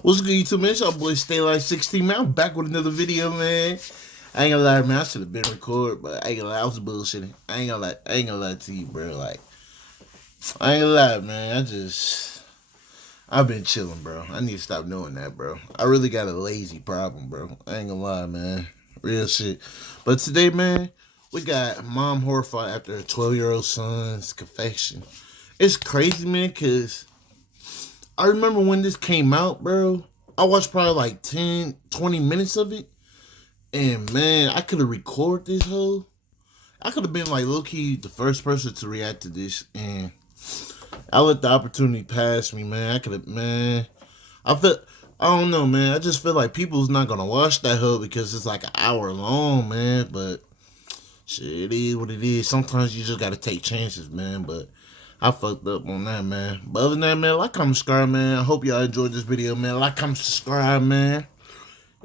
What's good, YouTube, man? It's your boy Stay Like 16, man. I'm back with another video, man. I ain't gonna lie, man. I should have been recorded, but I ain't gonna lie. I was bullshitting. I ain't gonna lie to you, bro. Like, I ain't gonna lie, man. I've been chilling, bro. I need to stop doing that, bro. I really got a lazy problem, bro. I ain't gonna lie, man. Real shit. But today, man, we got mom horrified after her 12-year-old son's confession. It's crazy, man, because I remember when this came out, bro. I watched probably like 10, 20 minutes of it. And man, I could have recorded this whole. I could have been like low key the first person to react to this. And I let the opportunity pass me, man. I could have, man. I feel, I don't know, man. I just feel like people's not going to watch that whole because it's like an hour long, man. But shit, it is what it is. Sometimes you just got to take chances, man. But I fucked up on that, man. But other than that, man, like, comment, subscribe, man. I hope y'all enjoyed this video, man. Like, comment, subscribe, man.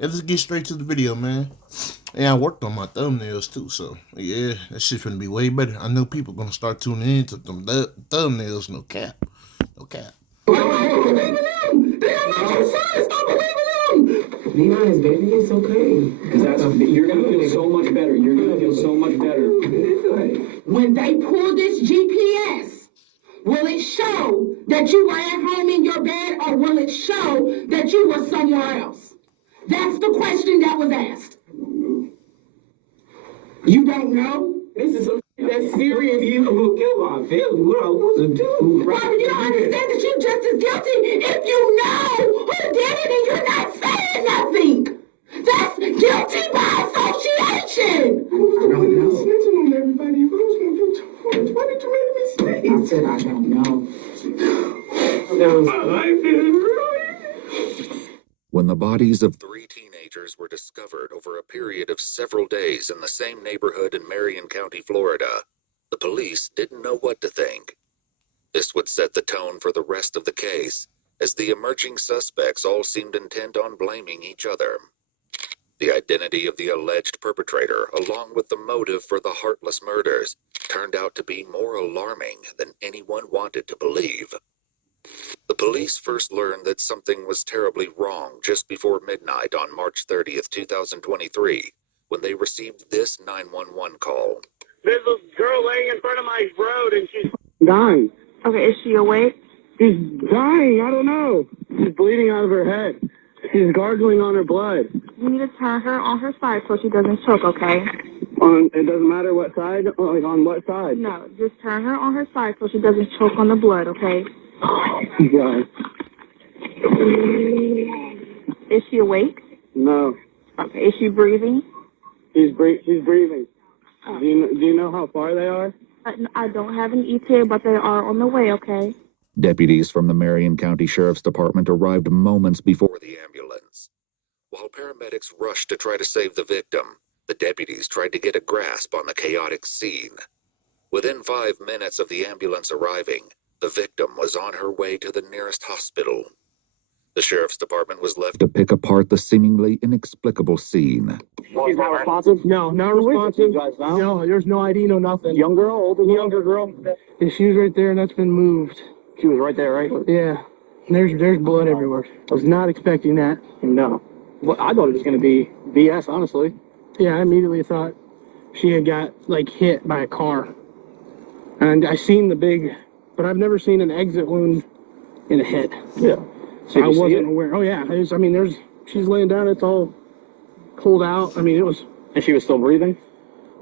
And let's get straight to the video, man. And I worked on my thumbnails too, so yeah, that shit's gonna be way better. I know people gonna start tuning in to them thumbnails. No cap, no cap. Levi is baby, it's okay. Because you're gonna feel so much better. You're gonna feel so much better. When they pull this GPS, will it show that you were at home in your bed or will it show that you were somewhere else? That's the question that was asked. You don't know? This is some that's serious. You will kill my family. What I was to do? Robert, you don't understand that you're just as guilty if you know who did it and you're not saying nothing. That's guilty by association. I don't know. Snitching on everybody. If I was gonna get charged, why did you make me stay? I said I don't know. My life is ruined. When the bodies of three teenagers were discovered over a period of several days in the same neighborhood in Marion County, Florida, the police didn't know what to think. This would set the tone for the rest of the case, as the emerging suspects all seemed intent on blaming each other. The identity of the alleged perpetrator, along with the motive for the heartless murders, turned out to be more alarming than anyone wanted to believe. The police first learned that something was terribly wrong just before midnight on March 30th, 2023, when they received this 911 call. There's a girl laying in front of my road and she's Dying. Okay, is she awake? She's dying. I don't know. She's bleeding out of her head. She's gargling on her blood. You need to turn her on her side so she doesn't choke, okay? It doesn't matter what side. Like on what side? No, just turn her on her side so she doesn't choke on the blood, okay? Oh my God. Is she awake? No. Okay, is she breathing? She's breathing. Do you know how far they are? I don't have an ETA, but they are on the way, okay? Deputies from the Marion County Sheriff's Department arrived moments before the ambulance. While paramedics rushed to try to save the victim, the deputies tried to get a grasp on the chaotic scene. Within 5 minutes of the ambulance arriving, the victim was on her way to the nearest hospital. The Sheriff's Department was left to pick apart the seemingly inexplicable scene. She's not responsive? No, not responsive. No, there's no ID, no nothing. Young girl, older girl? Younger girl. Yeah, she was right there, and that's been moved. She was right there, right? Yeah. There's blood everywhere. I was not expecting that. No. Well, I thought it was going to be BS, honestly. Yeah, I immediately thought she had got, like, hit by a car. And I seen the big, but I've never seen an exit wound in a hit. Yeah. So I wasn't aware. Oh, yeah. She's laying down. It's all pulled out. I mean, it was. And she was still breathing?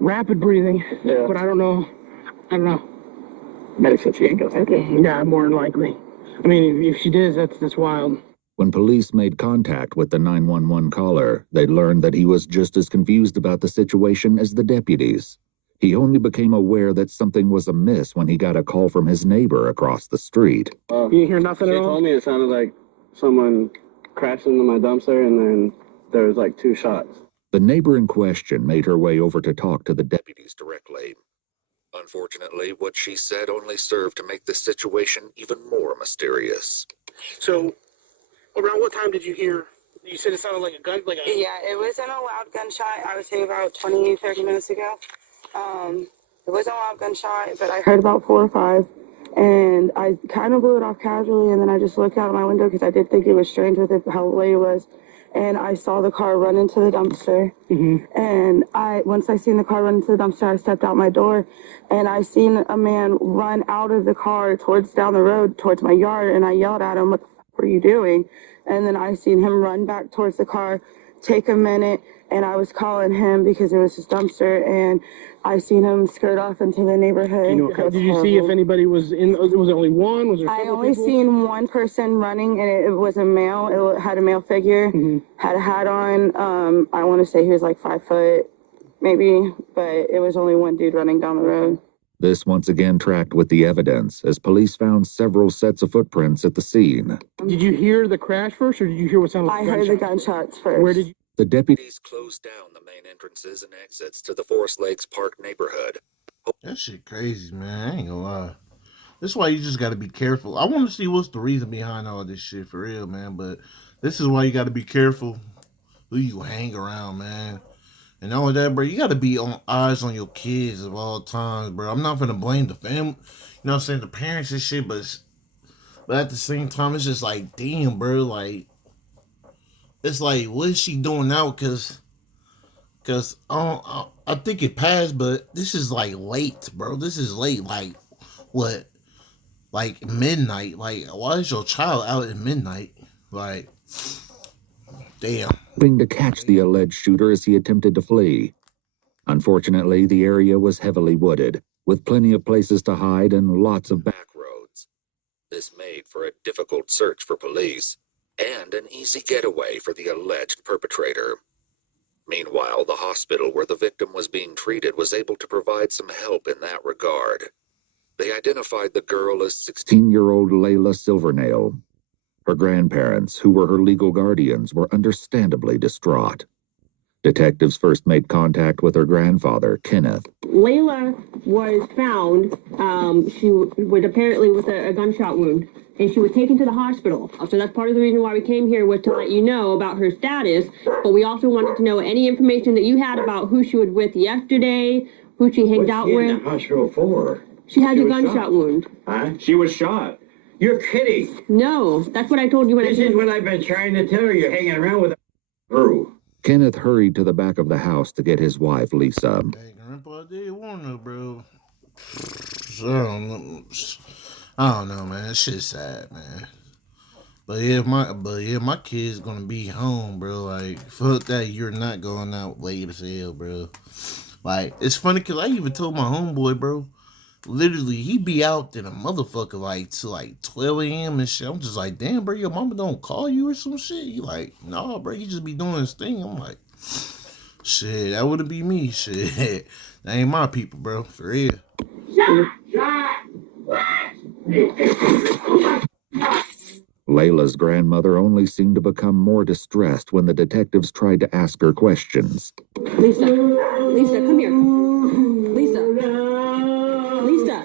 Rapid breathing. Yeah. But I don't know. Medic said she ain't gonna make it. Yeah, more than likely. I mean, if she did, that's wild. When police made contact with the 911 caller, they learned that he was just as confused about the situation as the deputies. He only became aware that something was amiss when he got a call from his neighbor across the street. You didn't hear nothing at all? She told me it sounded like someone crashed into my dumpster, and then there was like 2 shots. The neighbor in question made her way over to talk to the deputies directly. Unfortunately, what she said only served to make the situation even more mysterious. So, around what time did you hear? You said it sounded like a gun, Yeah, it wasn't a loud gunshot. I would say about 20, 30 minutes ago. It wasn't a loud gunshot, but I heard about 4 or 5. And I kind of blew it off casually, and then I just looked out of my window because I did think it was strange with it, how late it was. And I saw the car run into the dumpster. And once I seen the car run into the dumpster, I stepped out my door, and I seen a man run out of the car towards down the road towards my yard, and I yelled at him, "What the fuck were you doing?" And then I seen him run back towards the car, take a minute, and I was calling him because it was his dumpster, and I seen him skirt off into the neighborhood. Did you see if anybody was in? Was it only one? Was there I several only people? seen one person running, and it was a male. It had a male figure, had a hat on. I want to say he was like 5 foot, maybe, but it was only one dude running down the road. This once again tracked with the evidence as police found several sets of footprints at the scene. Did you hear the crash first, or did you hear what sounded like I heard the gunshots first. Where did you? The deputies closed down the main entrances and exits to the Forest Lakes Park neighborhood. That shit crazy, man. I ain't gonna lie. That's why you just gotta be careful. I want to see what's the reason behind all this shit for real, man. But this is why you gotta be careful who you hang around, man. And all of that, bro, you gotta be on eyes on your kids at all times, bro. I'm not gonna blame the family, you know what I'm saying, the parents and shit, but at the same time, it's just like, damn, bro, like, it's like, what is she doing now? Cause I think it passed, but this is like late, bro. This is late, like what, like midnight? Like, why is your child out at midnight? Like, damn. Hoping to catch the alleged shooter as he attempted to flee. Unfortunately, the area was heavily wooded, with plenty of places to hide and lots of back roads. This made for a difficult search for police, and an easy getaway for the alleged perpetrator. Meanwhile, the hospital where the victim was being treated was able to provide some help in that regard. They identified the girl as 16-year-old Layla Silvernail. Her grandparents, who were her legal guardians, were understandably distraught. Detectives first made contact with her grandfather, Kenneth. Layla was found, she was apparently with a gunshot wound, and she was taken to the hospital. So that's part of the reason why we came here, was to let you know about her status, but we also wanted to know any information that you had about who she was with yesterday, who she hanged out with. What's she in the hospital for? She had a gunshot wound. Huh? She was shot. You're kidding. No, that's what I told you when This is what I've been trying to tell her. You're hanging around with a crew. Kenneth hurried to the back of the house to get his wife, Lisa. Hey, Grandpa did warn her, bro. I don't know, man. That shit's sad, man. But yeah, my kid's gonna be home, bro. Like, fuck that. You're not going out late as hell, bro. Like, it's funny because I even told my homeboy, bro. Literally, he be out in a motherfucker like to like 12 a.m. and shit. I'm just like, damn, bro, your mama don't call you or some shit. He like, nah, bro, he just be doing his thing. I'm like, shit, that wouldn't be me. Shit, that ain't my people, bro, for real. Layla's grandmother only seemed to become more distressed when the detectives tried to ask her questions. Lisa, come here. Lisa,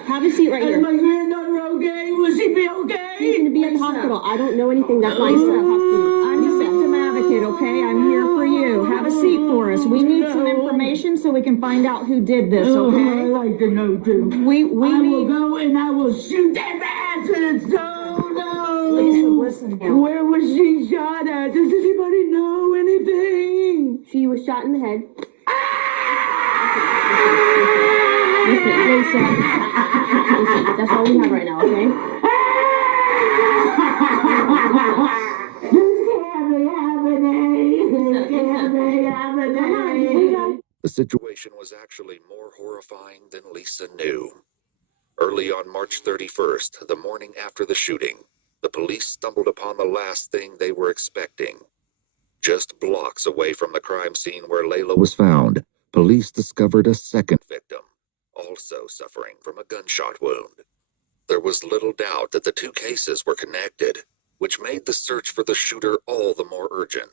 have a seat right here. Is my granddaughter okay? Will she be okay? She's going to be at the hospital. I don't know anything. That's why I said I'm your victim advocate, okay? I'm here for you. Have a seat for us. We need some information so we can find out who did this, okay? I'd like to know too. We I need... will go and I will shoot that bastard. So no. Lisa, listen here. Where was she shot at? Does anybody know anything? she was shot in the head. Listen, that's all we have right now, okay? The situation was actually more horrifying than Lisa knew. Early on March 31st, the morning after the shooting, the police stumbled upon the last thing they were expecting. Just blocks away from the crime scene where Layla was found, police discovered a second victim, also suffering from a gunshot wound. There was little doubt that the two cases were connected, which made the search for the shooter all the more urgent.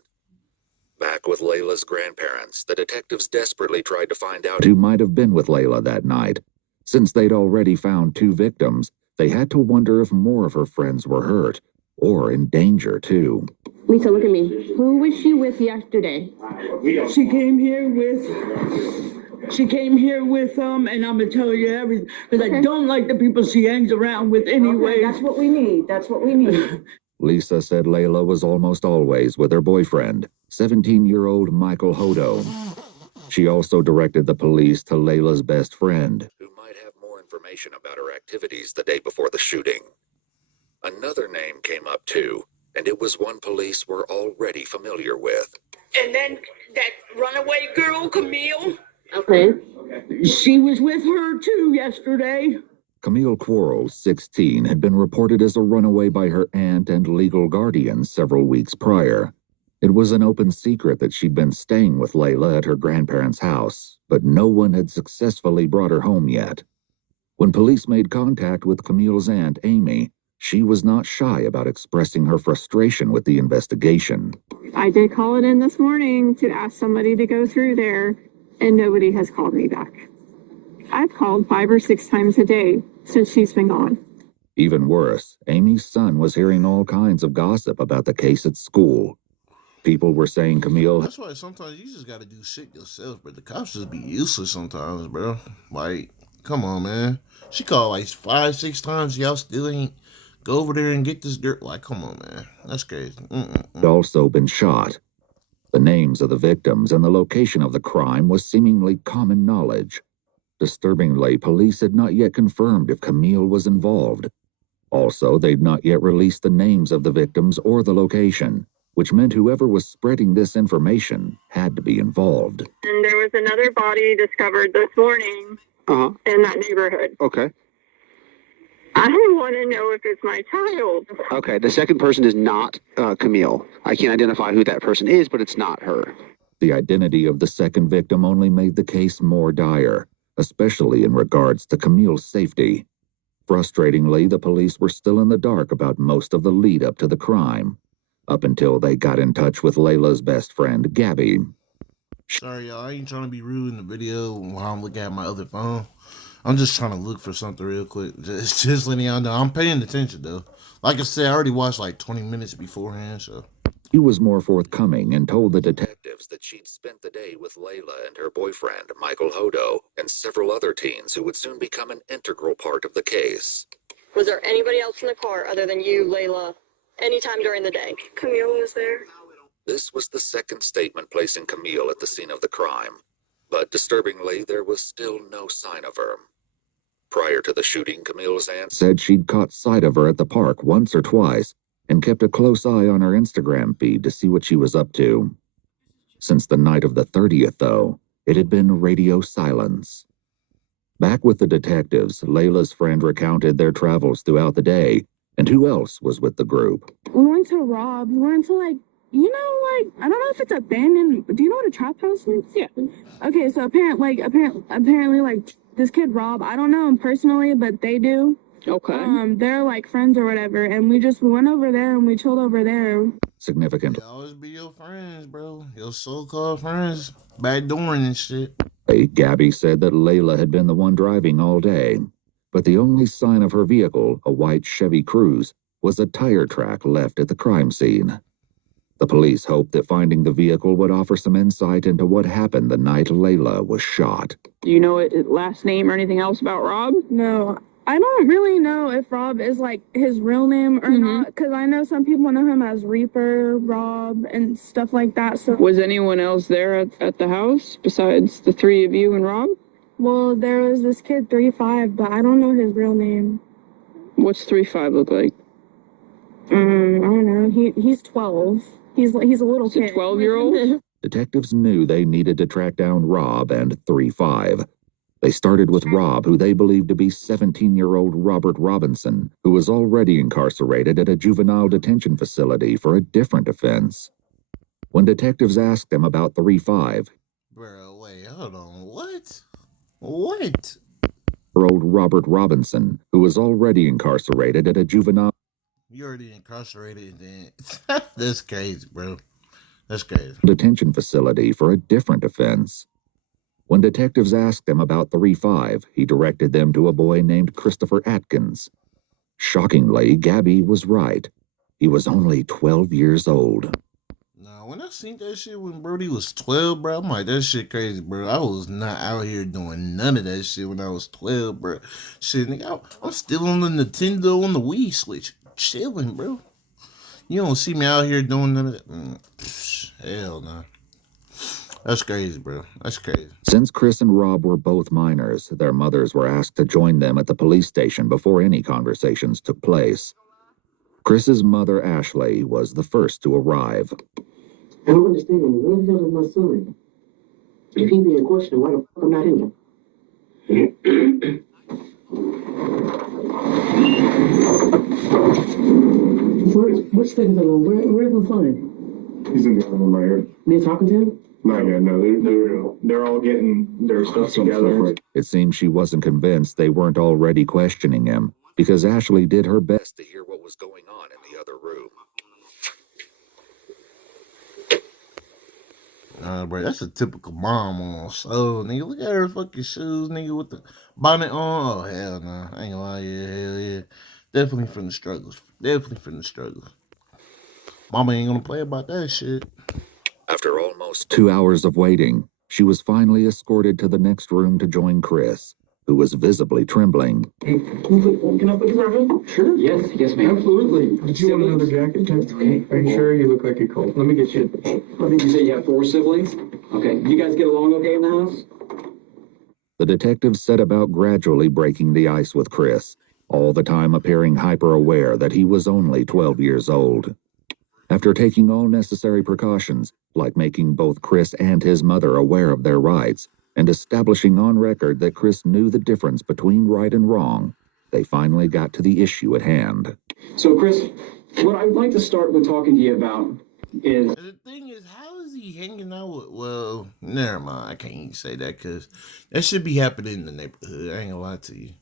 Back with Layla's grandparents, the detectives desperately tried to find out who might have been with Layla that night. Since they'd already found two victims, they had to wonder if more of her friends were hurt, or in danger too. Lisa, look at me. Who was she with yesterday? She came here with She came here with them, and I'm gonna tell you everything because I don't like the people she hangs around with anyway. Okay, that's what we need. That's what we need. Lisa said Layla was almost always with her boyfriend, 17-year-old Michael Hodo. She also directed the police to Layla's best friend, who might have more information about her activities the day before the shooting. Another name came up too, and it was one police were already familiar with. And then that runaway girl, Camille. Okay. She was with her too yesterday. Camille Quarles, 16, had been reported as a runaway by her aunt and legal guardian several weeks prior. It was an open secret that she'd been staying with Layla at her grandparents' house, but no one had successfully brought her home yet. When police made contact with Camille's aunt, Amy, she was not shy about expressing her frustration with the investigation. I did call it in this morning to ask somebody to go through there, and nobody has called me back. I've called 5 or 6 times a day since she's been gone. Even worse, Amy's son was hearing all kinds of gossip about the case at school. People were saying Camille... That's why sometimes you just gotta do shit yourself, but the cops just be useless sometimes, bro. Like, come on, man. She called like 5, 6 times. Y'all still ain't go over there and get this dirt. Like, come on, man. That's crazy. Had also been shot. The names of the victims and the location of the crime was seemingly common knowledge. Disturbingly, police had not yet confirmed if Camille was involved. Also, they'd not yet released the names of the victims or the location, which meant whoever was spreading this information had to be involved. And there was another body discovered this morning in that neighborhood. Okay. I don't want to know if it's my child. Okay, the second person is not Camille. I can't identify who that person is, but it's not her. The identity of the second victim only made the case more dire, especially in regards to Camille's safety. Frustratingly, the police were still in the dark about most of the lead up to the crime, up until they got in touch with Layla's best friend, Gabby. Sorry, y'all. I ain't trying to be rude in the video while I'm looking at my other phone. I'm just trying to look for something real quick. Just letting y'all know. I'm paying attention, though. Like I said, I already watched like 20 minutes beforehand, so... She was more forthcoming and told the detectives that she'd spent the day with Layla and her boyfriend, Michael Hodo, and several other teens who would soon become an integral part of the case. Was there anybody else in the car other than you, Layla, anytime during the day? Camille was there. This was the second statement placing Camille at the scene of the crime, but disturbingly, there was still no sign of her. Prior to the shooting, Camille's aunt said she'd caught sight of her at the park once or twice, and kept a close eye on her Instagram feed to see what she was up to. Since the night of the 30th, though, it had been radio silence. Back with the detectives, Layla's friend recounted their travels throughout the day, and who else was with the group. We went to Rob's. We went to I don't know if it's abandoned. Do you know what a trap house is? Yeah. Okay, so apparently, this kid Rob, I don't know him personally, but they do. Okay. They're like friends or whatever, and we just went over there and we chilled over there. Significant. They always be your friends, bro. Your so-called friends. Backdooring and shit. Gabby said that Layla had been the one driving all day, but the only sign of her vehicle, a white Chevy Cruze, was a tire track left at the crime scene. The police hoped that finding the vehicle would offer some insight into what happened the night Layla was shot. Do you know his last name or anything else about Rob? No, I don't really know if Rob is like his real name or not, because I know some people know him as Reaper, Rob, and stuff like that. So Was anyone else there at the house besides the three of you and Rob? well, there was this kid 3-5, but I don't know his real name. What's 3-5 look like? I don't know. He's 12. He's a little Is it kid. 12-year-old? Detectives knew they needed to track down Rob and 3-5. They started with Rob, who they believed to be 17-year-old Robert Robinson, who was already incarcerated at a juvenile detention facility for a different offense. When detectives asked him about 3-5, Bro, wait, hold on. What? What? old Robert Robinson, who was already incarcerated at a juvenile... You already incarcerated, then. That's crazy, bro. That's crazy. Detention facility for a different offense. When detectives asked him about 3-5, he directed them to a boy named Christopher Atkins. Shockingly, Gabby was right. He was only 12 years old. Nah, when I seen that shit when Brody was 12, bro, I'm like, that shit crazy, bro. I was not out here doing none of that shit when I was 12, bro. Shit, nigga, I'm still on the Nintendo on the Wii Switch, chilling, bro. You don't see me out here doing none of that. Hell no. Nah. That's crazy, bro. That's crazy. Since Chris and Rob were both minors, their mothers were asked to join them at the police station before any conversations took place. Chris's mother, Ashley, was the first to arrive. I don't understand. What the hell is my son? If he being questioned, why the fuck I'm not in here? What's taking so long? Where's my son? He's in the other room right here. They're talking to him? Not yet, no. They're all getting their stuff together. It seems she wasn't convinced they weren't already questioning him, because Ashley did her best to hear what was going on in the other room. Bro, that's a typical mom on. So, nigga, look at her fucking shoes, nigga, with the bonnet on. Oh, hell no. I ain't gonna lie, yeah, hell yeah. Definitely from the struggles. Definitely from the struggles. Mama ain't gonna play about that shit. After almost 2 hours of waiting, she was finally escorted to the next room to join Chris, who was visibly trembling. Can I put you right here? Sure. Yes, ma'am. Absolutely. Did you want another jacket? Okay. Are you sure? You look like you're cold. Let me get you. You say you have 4 siblings? Okay. You guys get along okay in the house? The detective set about gradually breaking the ice with Chris, all the time appearing hyper-aware that he was only 12 years old. After taking all necessary precautions, like making both Chris and his mother aware of their rights, and establishing on record that Chris knew the difference between right and wrong, they finally got to the issue at hand. So, Chris, what I'd like to start with talking to you about is... The thing is, how is he hanging out with... Well, never mind. I can't even say that, because that should be happening in the neighborhood. I ain't gonna lie to you.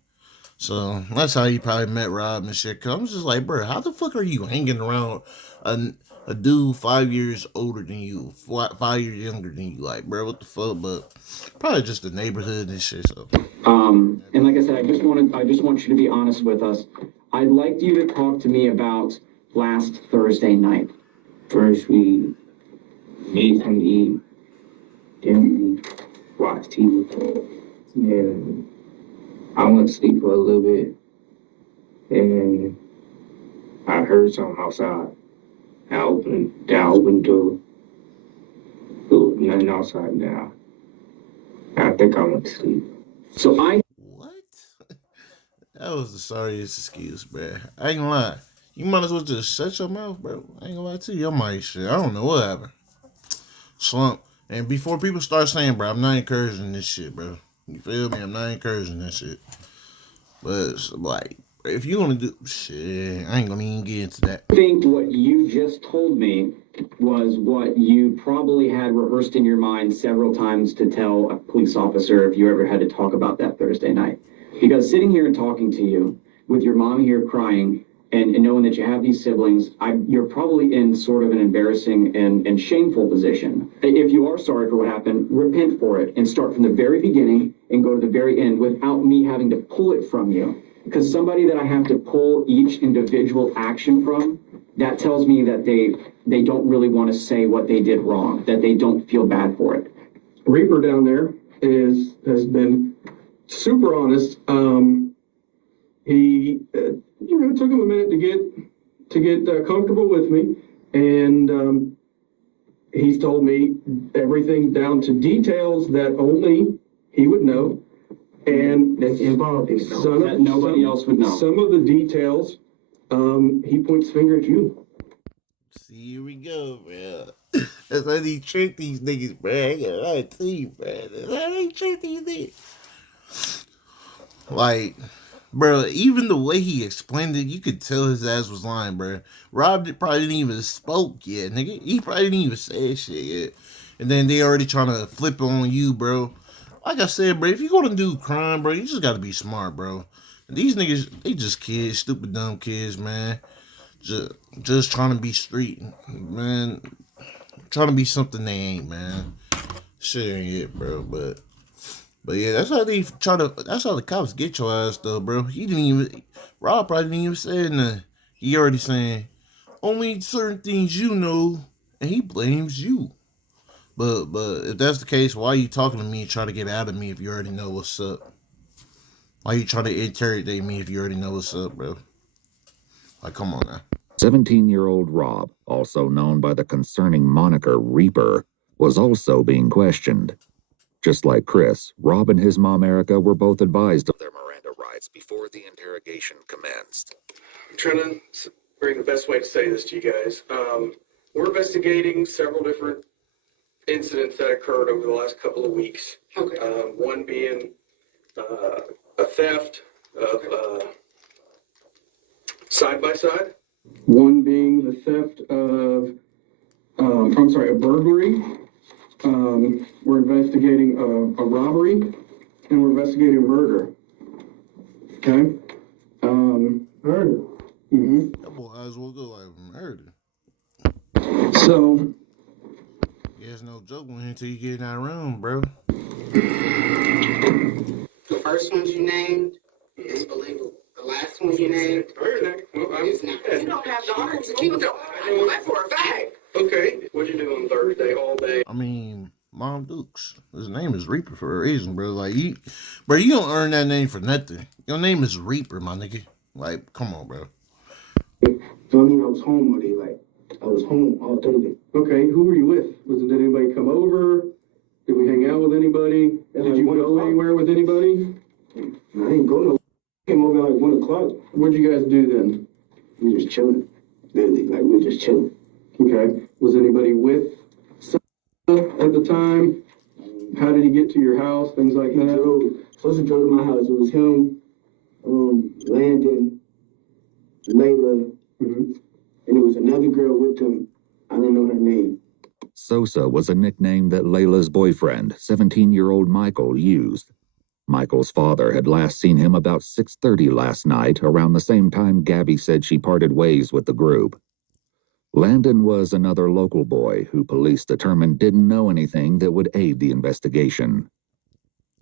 So, that's how you probably met Rob and shit. Cause I'm just like, bro, how the fuck are you hanging around a dude 5 years older than you, 5 years younger than you? Like, bro, what the fuck? But probably just the neighborhood and shit. So, and like I said, I just want you to be honest with us. I'd like you to talk to me about last Thursday night. First, we made something to eat. Then we watched TV. Then I went to sleep for a little bit. And I heard something outside. I opened the door. There was nothing outside now. I think I went to sleep. So what? That was the sorriest excuse, bro. I ain't gonna lie. You might as well just shut your mouth, bro. I ain't gonna lie to you. I'm like, shit, I don't know what happened. Slump. And before people start saying, bro, I'm not encouraging this shit, bro. You feel me? I'm not encouraging that shit. But it's like, if you want to do shit, I ain't gonna even get into that. I think what you just told me was what you probably had rehearsed in your mind several times to tell a police officer if you ever had to talk about that Thursday night. Because sitting here and talking to you with your mom here crying and knowing that you have these siblings, you're probably in sort of an embarrassing and shameful position. If you are sorry for what happened, repent for it and start from the very beginning and go to the very end without me having to pull it from you. Because somebody that I have to pull each individual action from, that tells me that they don't really want to say what they did wrong, that they don't feel bad for it. Reaper down there has been super honest. He took him a minute to get comfortable with me, and he's told me everything down to details that only he would know, and that involved that nobody else would know. Some of the details, he points finger at you. See, here we go, bro. That's how they trick these niggas, bro. I ain't gonna lie to you, bro. That's how they trick these niggas. Like, bro, even the way he explained it, you could tell his ass was lying, bro. Rob probably didn't even spoke yet, nigga. He probably didn't even say shit yet. And then they already trying to flip it on you, bro. Like I said, bro, if you gonna do crime, bro, you just gotta be smart, bro. And these niggas, they just kids, stupid, dumb kids, man. Just trying to be street, man. Trying to be something they ain't, man. Shit ain't it, bro. But yeah, that's how that's how the cops get your ass, though, bro. Rob probably didn't even say nothing. He already saying, only certain things you know and he blames you. But if that's the case, why are you talking to me and trying to get out of me if you already know what's up? Why are you trying to interrogate me if you already know what's up, bro? Like, come on now. 17-year-old Rob, also known by the concerning moniker Reaper, was also being questioned. Just like Chris, Rob and his mom Erica were both advised of their Miranda rights before the interrogation commenced. I'm trying to bring the best way to say this to you guys. We're investigating several different incidents that occurred over the last couple of weeks. Okay. One being a theft of side-by-side. One being the theft of, a burglary. We're investigating a robbery, and we're investigating a murder. Okay? Murder. Mm-hmm. That boy eyes will go like murder. So, There's no joke until you get in that room, bro. The first ones you named is believable. The last one you named is not. You don't have the heart to keep it. I know that for a fact. okay, what'd you do on Thursday all day? I mean, Mom Dukes. His name is Reaper for a reason, bro. Like, you don't earn that name for nothing. Your name is Reaper, my nigga. Like, come on, bro. So I mean, I was home all day. Like, I was home all Thursday. Okay, who were you with? Did anybody come over? Did we hang out with anybody? Did you go anywhere with anybody? I didn't go no. Came over at like 1 o'clock. What'd you guys do then? We were just chilling. Literally, like we were just chilling. Okay. Was anybody with at the time? How did he get to your house? Things like that? Supposed to drove to my house. It was him, Landon, Layla, and it was another girl with him. I don't know her name. Sosa was a nickname that Layla's boyfriend, 17-year-old Michael, used. Michael's father had last seen him about 6:30 last night, around the same time Gabby said she parted ways with the group. Landon was another local boy who police determined didn't know anything that would aid the investigation.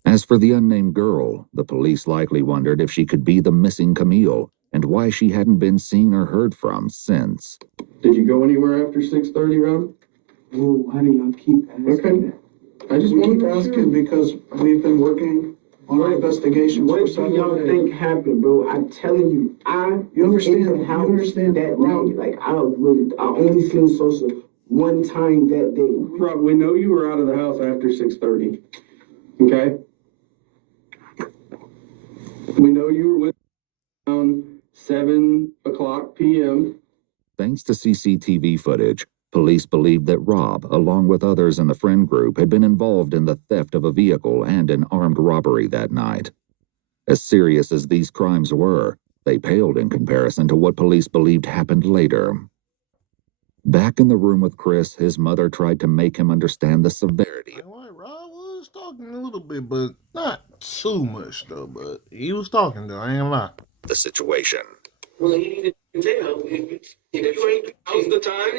As for the unnamed girl, the police likely wondered if she could be the missing Camille and why she hadn't been seen or heard from since. Did you go anywhere after 6:30, Rob? Well, why do y'all keep asking that? I just We want keep to asking because we've been working on our investigation. What for do several y'all days. think happened, bro? I'm telling you, You understand? in the house You understand that Rob? night. Like, I only seen Sosa one time that day. Rob, we know you were out of the house after 6:30. Okay? We know you were with around 7 o'clock p.m. Thanks to CCTV footage, police believed that Rob, along with others in the friend group, had been involved in the theft of a vehicle and an armed robbery that night. As serious as these crimes were, they paled in comparison to what police believed happened later. Back in the room with Chris, his mother tried to make him understand the severity. Rob was talking a little bit, but not too much, though. But he was talking, though. I ain't gonna lie. The situation. Well, you need to tell. Now's the time.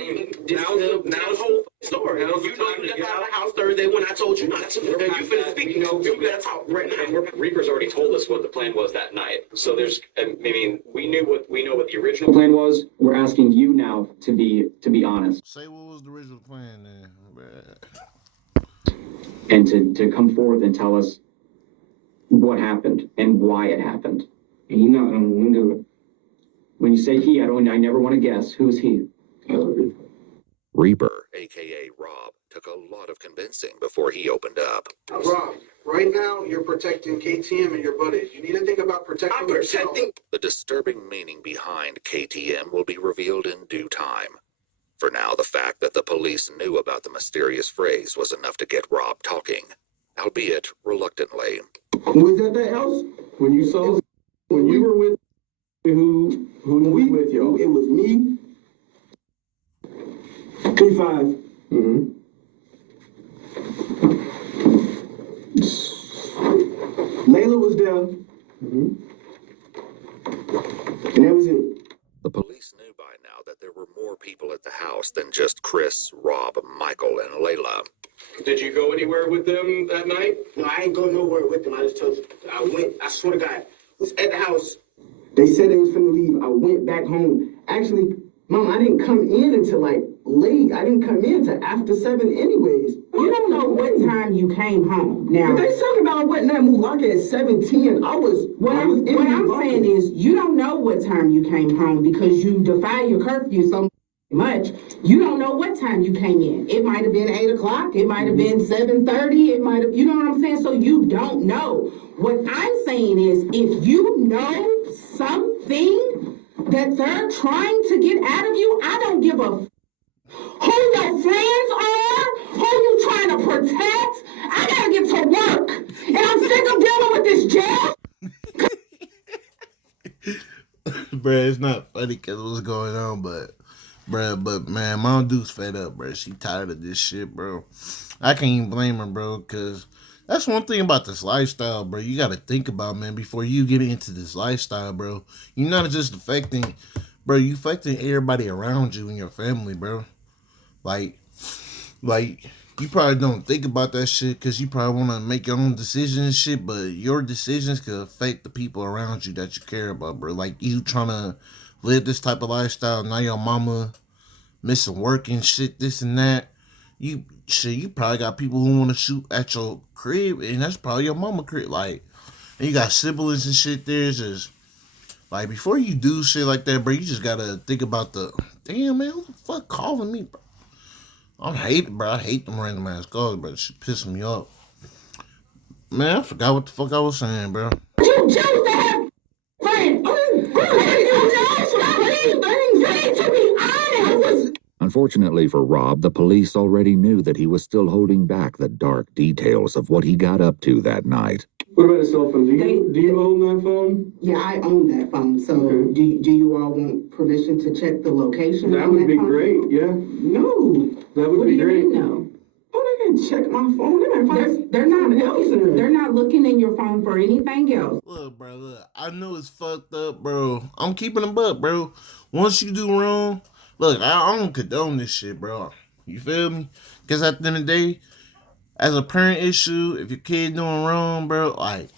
Now's the whole story. You know you left out of the house Thursday when I told you not to. You finna speak. You gotta talk right now. Reaper's already told us what the plan was that night. So we know what the original plan was. We're asking you now to be honest. Say what was the original plan, then. And to come forth and tell us what happened and why it happened. And you knocked on the window. When you say he, I never want to guess. Who's he? Reaper, a.k.a. Rob, took a lot of convincing before he opened up. Rob, right now you're protecting KTM and your buddies. You need to think about protecting yourself. The disturbing meaning behind KTM will be revealed in due time. For now, the fact that the police knew about the mysterious phrase was enough to get Rob talking, albeit reluctantly. Was at that house? When you were with who was with you? It was me. 3-5. Layla was there. And that was it. The police knew by now that there were more people at the house than just Chris, Rob, Michael, and Layla. Did you go anywhere with them that night? No, I ain't going nowhere with them. I just told you. I went, I swear to God, I was at the house. They said they was finna leave. I went back home. Actually, Mom, I didn't come in until like late. I didn't come in till after 7 anyways. You don't know what time you came home. Now, But they talking about I wasn't at Mulaka at 7:10. I was. what I'm saying is, you don't know what time you came home because you defy your curfew so much. You don't know what time you came in. It might have been 8 o'clock. It might have been 7:30. It might have, you know what I'm saying? So you don't know. What I'm saying is, if you know something that they're trying to get out of you, I don't give a who your friends are, who you trying to protect. I gotta get to work, and I'm sick of dealing with this jail. Bruh, it's not funny because what's going on, but man, Mom Duke's fed up, bro. She tired of this shit, bro. I can't even blame her, bro, because that's one thing about this lifestyle, bro. You got to think about, man, before you get into this lifestyle, bro. You're not just affecting, bro, you affecting everybody around you and your family, bro. Like, you probably don't think about that shit because you probably want to make your own decisions and shit, but your decisions could affect the people around you that you care about, bro. Like, you trying to live this type of lifestyle, now your mama missing work and shit, this and that. You probably got people who want to shoot at your crib, and that's probably your mama crib. Like, and you got siblings and shit there. It's just, like, before you do shit like that, bro, you just got to think about damn, man, who the fuck calling me, bro? I hate them random ass calls, bro. She pissing me off. Man, I forgot what the fuck I was saying, bro. You choose to have friends. To be honest. Unfortunately for Rob, the police already knew that he was still holding back the dark details of what he got up to that night. What about a cell phone? Do you own that phone? Yeah, I own that phone. So Okay. do you all want permission to check the location? That on would be phone? great, yeah. No. That would What be do you great. mean no? Oh, they can check my phone. They can find they're not looking. They're not looking in your phone for anything else. Look, bro, look. I know it's fucked up, bro. I'm keeping them up, bro. Once you do wrong, look, I don't condone this shit, bro. You feel me? Because at the end of the day, as a parent issue, if your kid doing wrong, bro, like,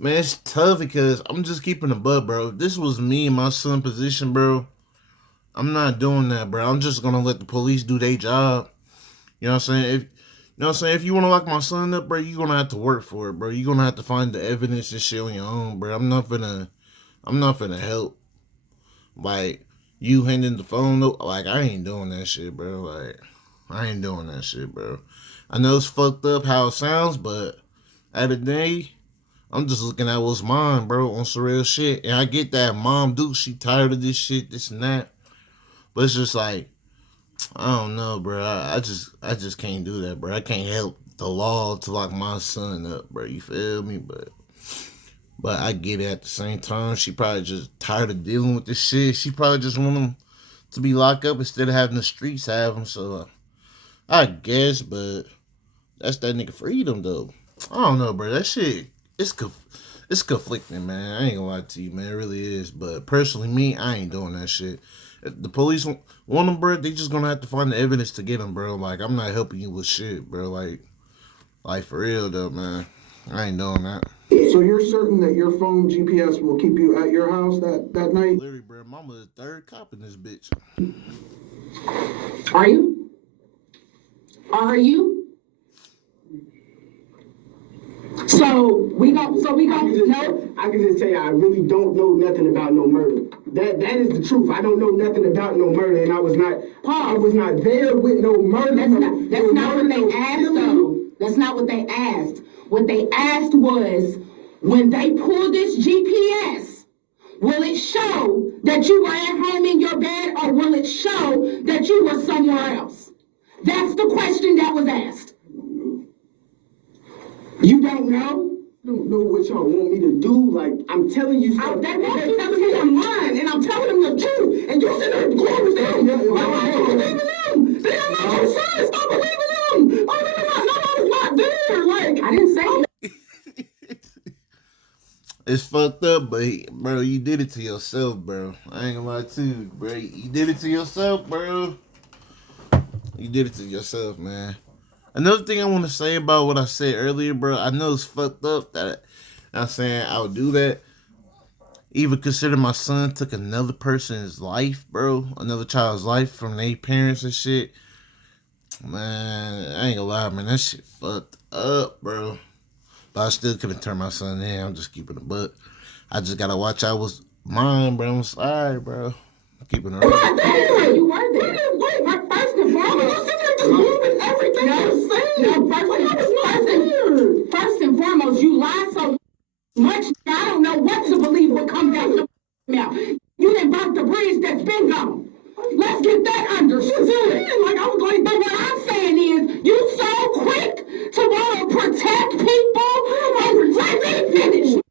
man, it's tough because I'm just keeping the butt, bro. If this was me and my son position, bro, I'm not doing that, bro. I'm just gonna let the police do their job. You know what I'm saying? If you wanna lock my son up, bro, you're gonna have to work for it, bro. You're gonna have to find the evidence and shit on your own, bro. I'm not finna help. Like, you handing the phone up, like, I ain't doing that shit, bro. Like, I ain't doing that shit, bro. I know it's fucked up how it sounds, but at the day, I'm just looking at what's mine, bro, on some real shit. And I get that Mom Duke, she tired of this shit, this and that. But it's just like, I don't know, bro. I just can't do that, bro. I can't help the law to lock my son up, bro. You feel me? But I get it at the same time. She probably just tired of dealing with this shit. She probably just want him to be locked up instead of having the streets have him. So I guess, but that's that nigga freedom, though. I don't know, bro. That shit, it's conflicting, man. I ain't gonna lie to you, man. It really is. But personally, me, I ain't doing that shit. If the police want them, bro, they just gonna have to find the evidence to get them, bro. Like, I'm not helping you with shit, bro. Like for real, though, man. I ain't doing that. So you're certain that your phone GPS will keep you at your house that night? Literally, bro, mama the third cop in this bitch. Are you? Are you? So we go. No. I can just tell you, I really don't know nothing about no murder. That is the truth. I don't know nothing about no murder, and I was not there with no murder. That's not what they asked, though. That's not what they asked. What they asked was, when they pull this GPS, will it show that you were at home in your bed, or will it show that you were somewhere else? That's the question that was asked. You don't know? I don't know what y'all want me to do. Like, I'm telling you something. They want you to tell them mine, and I'm telling them the truth. And you sit there going with them. I don't believe in them. They are not your son. Stop believing them. Oh, no, not there. Like, I didn't say that. It's fucked up, but bro, you did it to yourself, bro. I ain't gonna lie to you, bro. You did it to yourself, bro. You did it to yourself, man. Another thing I want to say about what I said earlier, bro. I know it's fucked up that I'm saying I would do that. even consider my son took another person's life, bro, another child's life from their parents and shit. Man, I ain't gonna lie, man, that shit fucked up, bro. But I still couldn't turn my son in. I'm just keeping it, but I just gotta watch out what's mine, bro. I'm sorry, bro. I'm keeping it real. You were there. Wait, first and foremost, just moving everything you're saying. First and foremost, you lie so much. I don't know what to believe will come down your mouth. You didn't burn the bridge that's been gone. Let's get that understood. Like I was like, but what I'm saying is, you so quick to want to protect people and let me finish.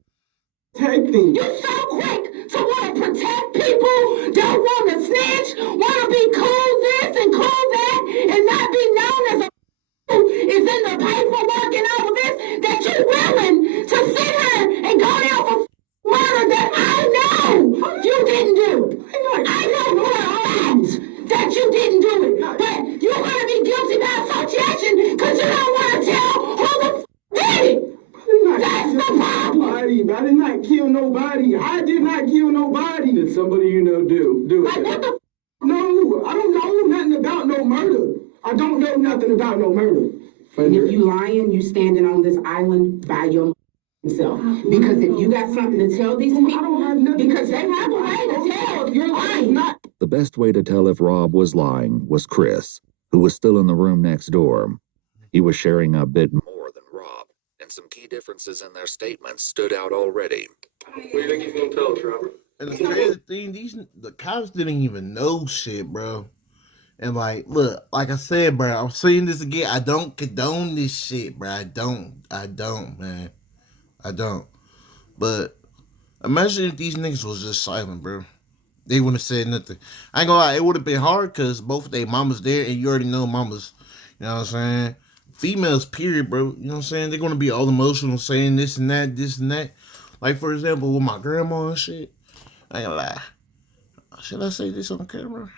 Protecting. You so quick to want to protect people, don't want to snitch, want to be cool this and cool that, and not be known as a is in the paperwork and all of this, that you're willing to sit here and go down for murder that I know you didn't do. I know for a fact that you didn't do it, but you're going to be guilty by association because you don't want to tell who the did it. That's the problem. I did not kill nobody. I did not kill nobody. Did somebody you know do it? Like, what the No, I don't know nothing about no murder. I don't know nothing about no murder. And if you lying, you standing on this island by yourself. Because if you got something to tell these people, because they have a way to tell if you're lying. The best way to tell if Rob was lying was Chris, who was still in the room next door. He was sharing a bit more than Rob, and some key differences in their statements stood out already. What do you think he's gonna tell us, Robert? And the crazy thing, the cops didn't even know shit, bro. And like, look, like I said, bro, I'm saying this again. I don't condone this shit, bro. I don't, man. I don't. But imagine if these niggas was just silent, bro. They wouldn't have said nothing. I ain't gonna lie, it would have been hard because both of their mamas there, and you already know mamas. You know what I'm saying? Females, period, bro. You know what I'm saying? They're gonna be all emotional, saying this and that, this and that. Like, for example, with my grandma and shit. I ain't gonna lie. Should I say this on the camera?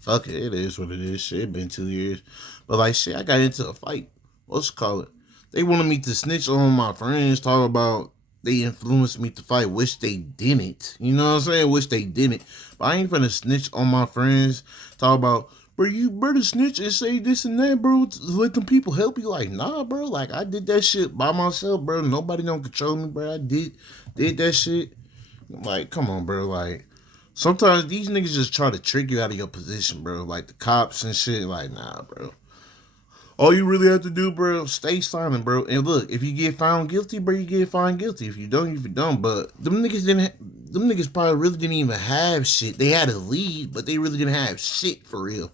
Fuck it, it is what it is. Shit, it been 2 years. But like, shit, I got into a fight. What's it called? They wanted me to snitch on my friends, talk about they influenced me to fight, which they didn't. You know what I'm saying? Which they didn't. But I ain't finna snitch on my friends, talk about, bro, you better snitch and say this and that, bro, to let them people help you. Like, nah, bro, like, I did that shit by myself, bro. Nobody don't control me, bro. I did that shit. Like, come on, bro, like, sometimes these niggas just try to trick you out of your position, bro. Like the cops and shit. Like, nah, bro. All you really have to do, bro, stay silent, bro. And look, if you get found guilty, bro, you get found guilty. If you don't, you don't. But them niggas probably really didn't even have shit. They had a lead, but they really didn't have shit for real.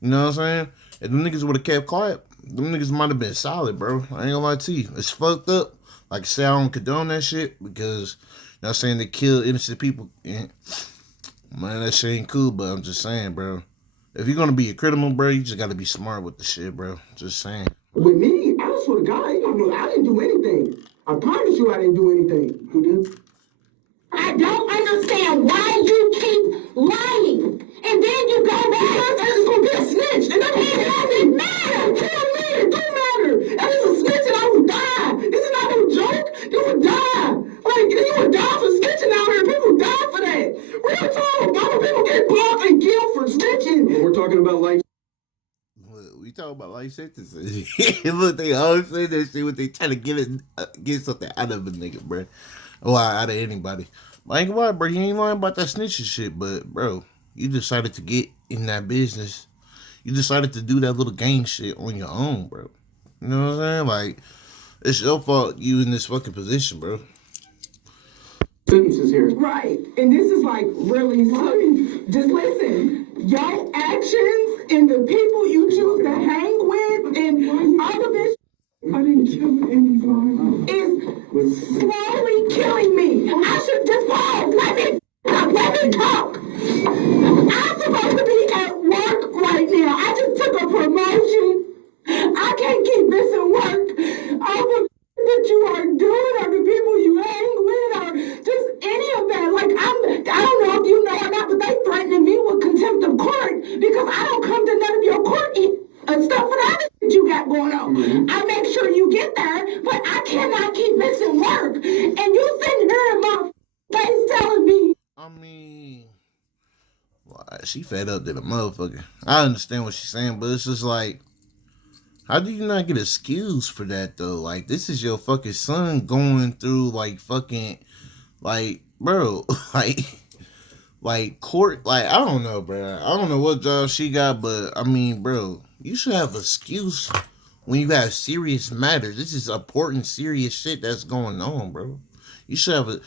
You know what I'm saying? If them niggas would have kept quiet, them niggas might have been solid, bro. I ain't gonna lie to you. It's fucked up. Like I said, I don't condone that shit because, you know what I'm saying, they kill innocent people. And, man, that shit ain't cool, but I'm just saying, bro. If you're gonna be a criminal, bro, you just gotta be smart with the shit, bro. Just saying. With me, I swear to God, I didn't do anything. I promise you I didn't do anything. Who did? I don't understand why you keep lying. And then you go back. That is gonna be a snitch. And It doesn't matter. It don't matter. That is a snitch and I would die. This is not no joke. You would die. Like, you would die for snitching out here. People die for that. Real talk. Mama, people get blocked and killed for snitching. We're talking about life. We talking about life sentences. Look, they always say that shit when they try to get something out of a nigga, bro. Well, out of anybody. But I ain't gonna lie, bro. You ain't lying about that snitching shit, but, bro, you decided to get in that business. You decided to do that little gang shit on your own, bro. You know what I'm saying? Like, it's your fault you in this fucking position, bro. Sentences here. Right. And this is like really funny. Just listen. Your actions and the people you choose to hang with and all of this I didn't kill anybody. is slowly killing me. I should just pause. Let me talk. I'm supposed to be at work right now. I just took a promotion. I can't keep missing work. All the that you are doing or the people you hang with or just any of that. Like, I don't know if you know or not, but they threatening me with contempt of court because I don't come to none of your court stuff for the other that you got going on. Mm-hmm. I make sure you get there, but I cannot keep missing work. And you sitting here in my face telling She fed up than a motherfucker. I understand what she's saying, but it's just like, how do you not get excused for that though? Like, this is your fucking son going through like fucking, like, bro, like court, like, I don't know, bro. I don't know what job she got, but I mean, bro, you should have an excuse when you have serious matters. This is important, serious shit that's going on, bro. You should have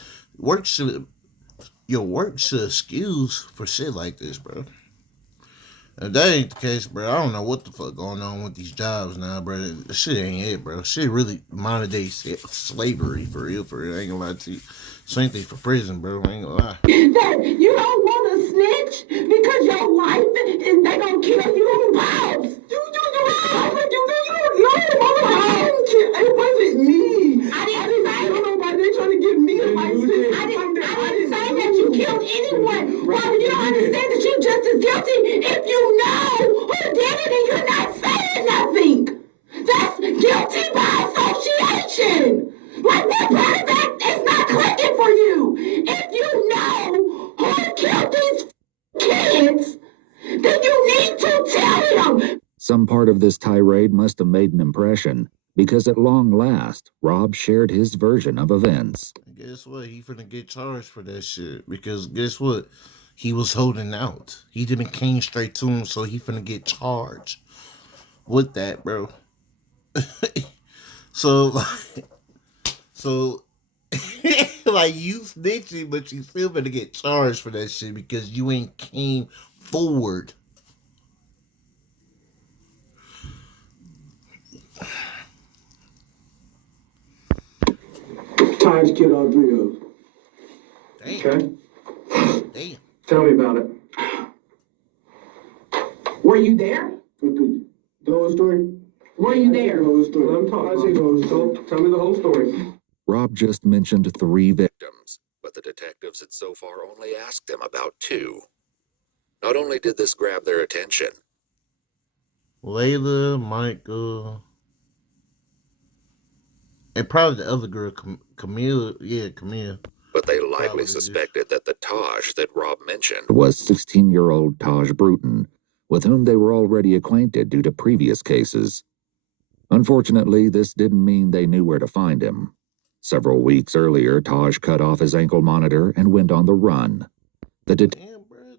your work should excuse for shit like this, bro. If that ain't the case, bro, I don't know what the fuck going on with these jobs now, bro. This shit ain't it, bro. Shit really modern day slavery, for real, for real. I ain't gonna lie to you. Same thing for prison, bro. I ain't gonna lie. That you don't want to snitch because your life and they gonna kill you, Bobs. You don't know. It wasn't me. I didn't say nobody. They trying to get me and my sister. I didn't say that you killed anyone. Robert, you don't understand that you're just as guilty if you know who did it and you're not saying nothing. That's guilty by association. Like, what part of that is not clicking for you? If you know who killed these kids, then you need to tell him. Some part of this tirade must have made an impression, because at long last, Rob shared his version of events. Guess what? He finna get charged for that shit. Because guess what? He was holding out. He didn't came straight to him, so he finna get charged with that, bro. So, like, you snitching, but you still finna get charged for that shit because you ain't came forward. Times killed all three of them. Damn. Okay? Damn. Tell me about it. Were you there? The whole story? Were you there? The whole story. Let him talk. I see the whole story. Tell me the whole story. Rob just mentioned 3 victims, but the detectives had so far only asked them about 2. Not only did this grab their attention, Layla, Michael, and probably the other girl, Camille. Yeah, Camille. but they likely suspected that the Taj that Rob mentioned was 16-year-old Taj Bruton, with whom they were already acquainted due to previous cases. Unfortunately, this didn't mean they knew where to find him. Several weeks earlier, Taj cut off his ankle monitor and went on the run. Damn, bro.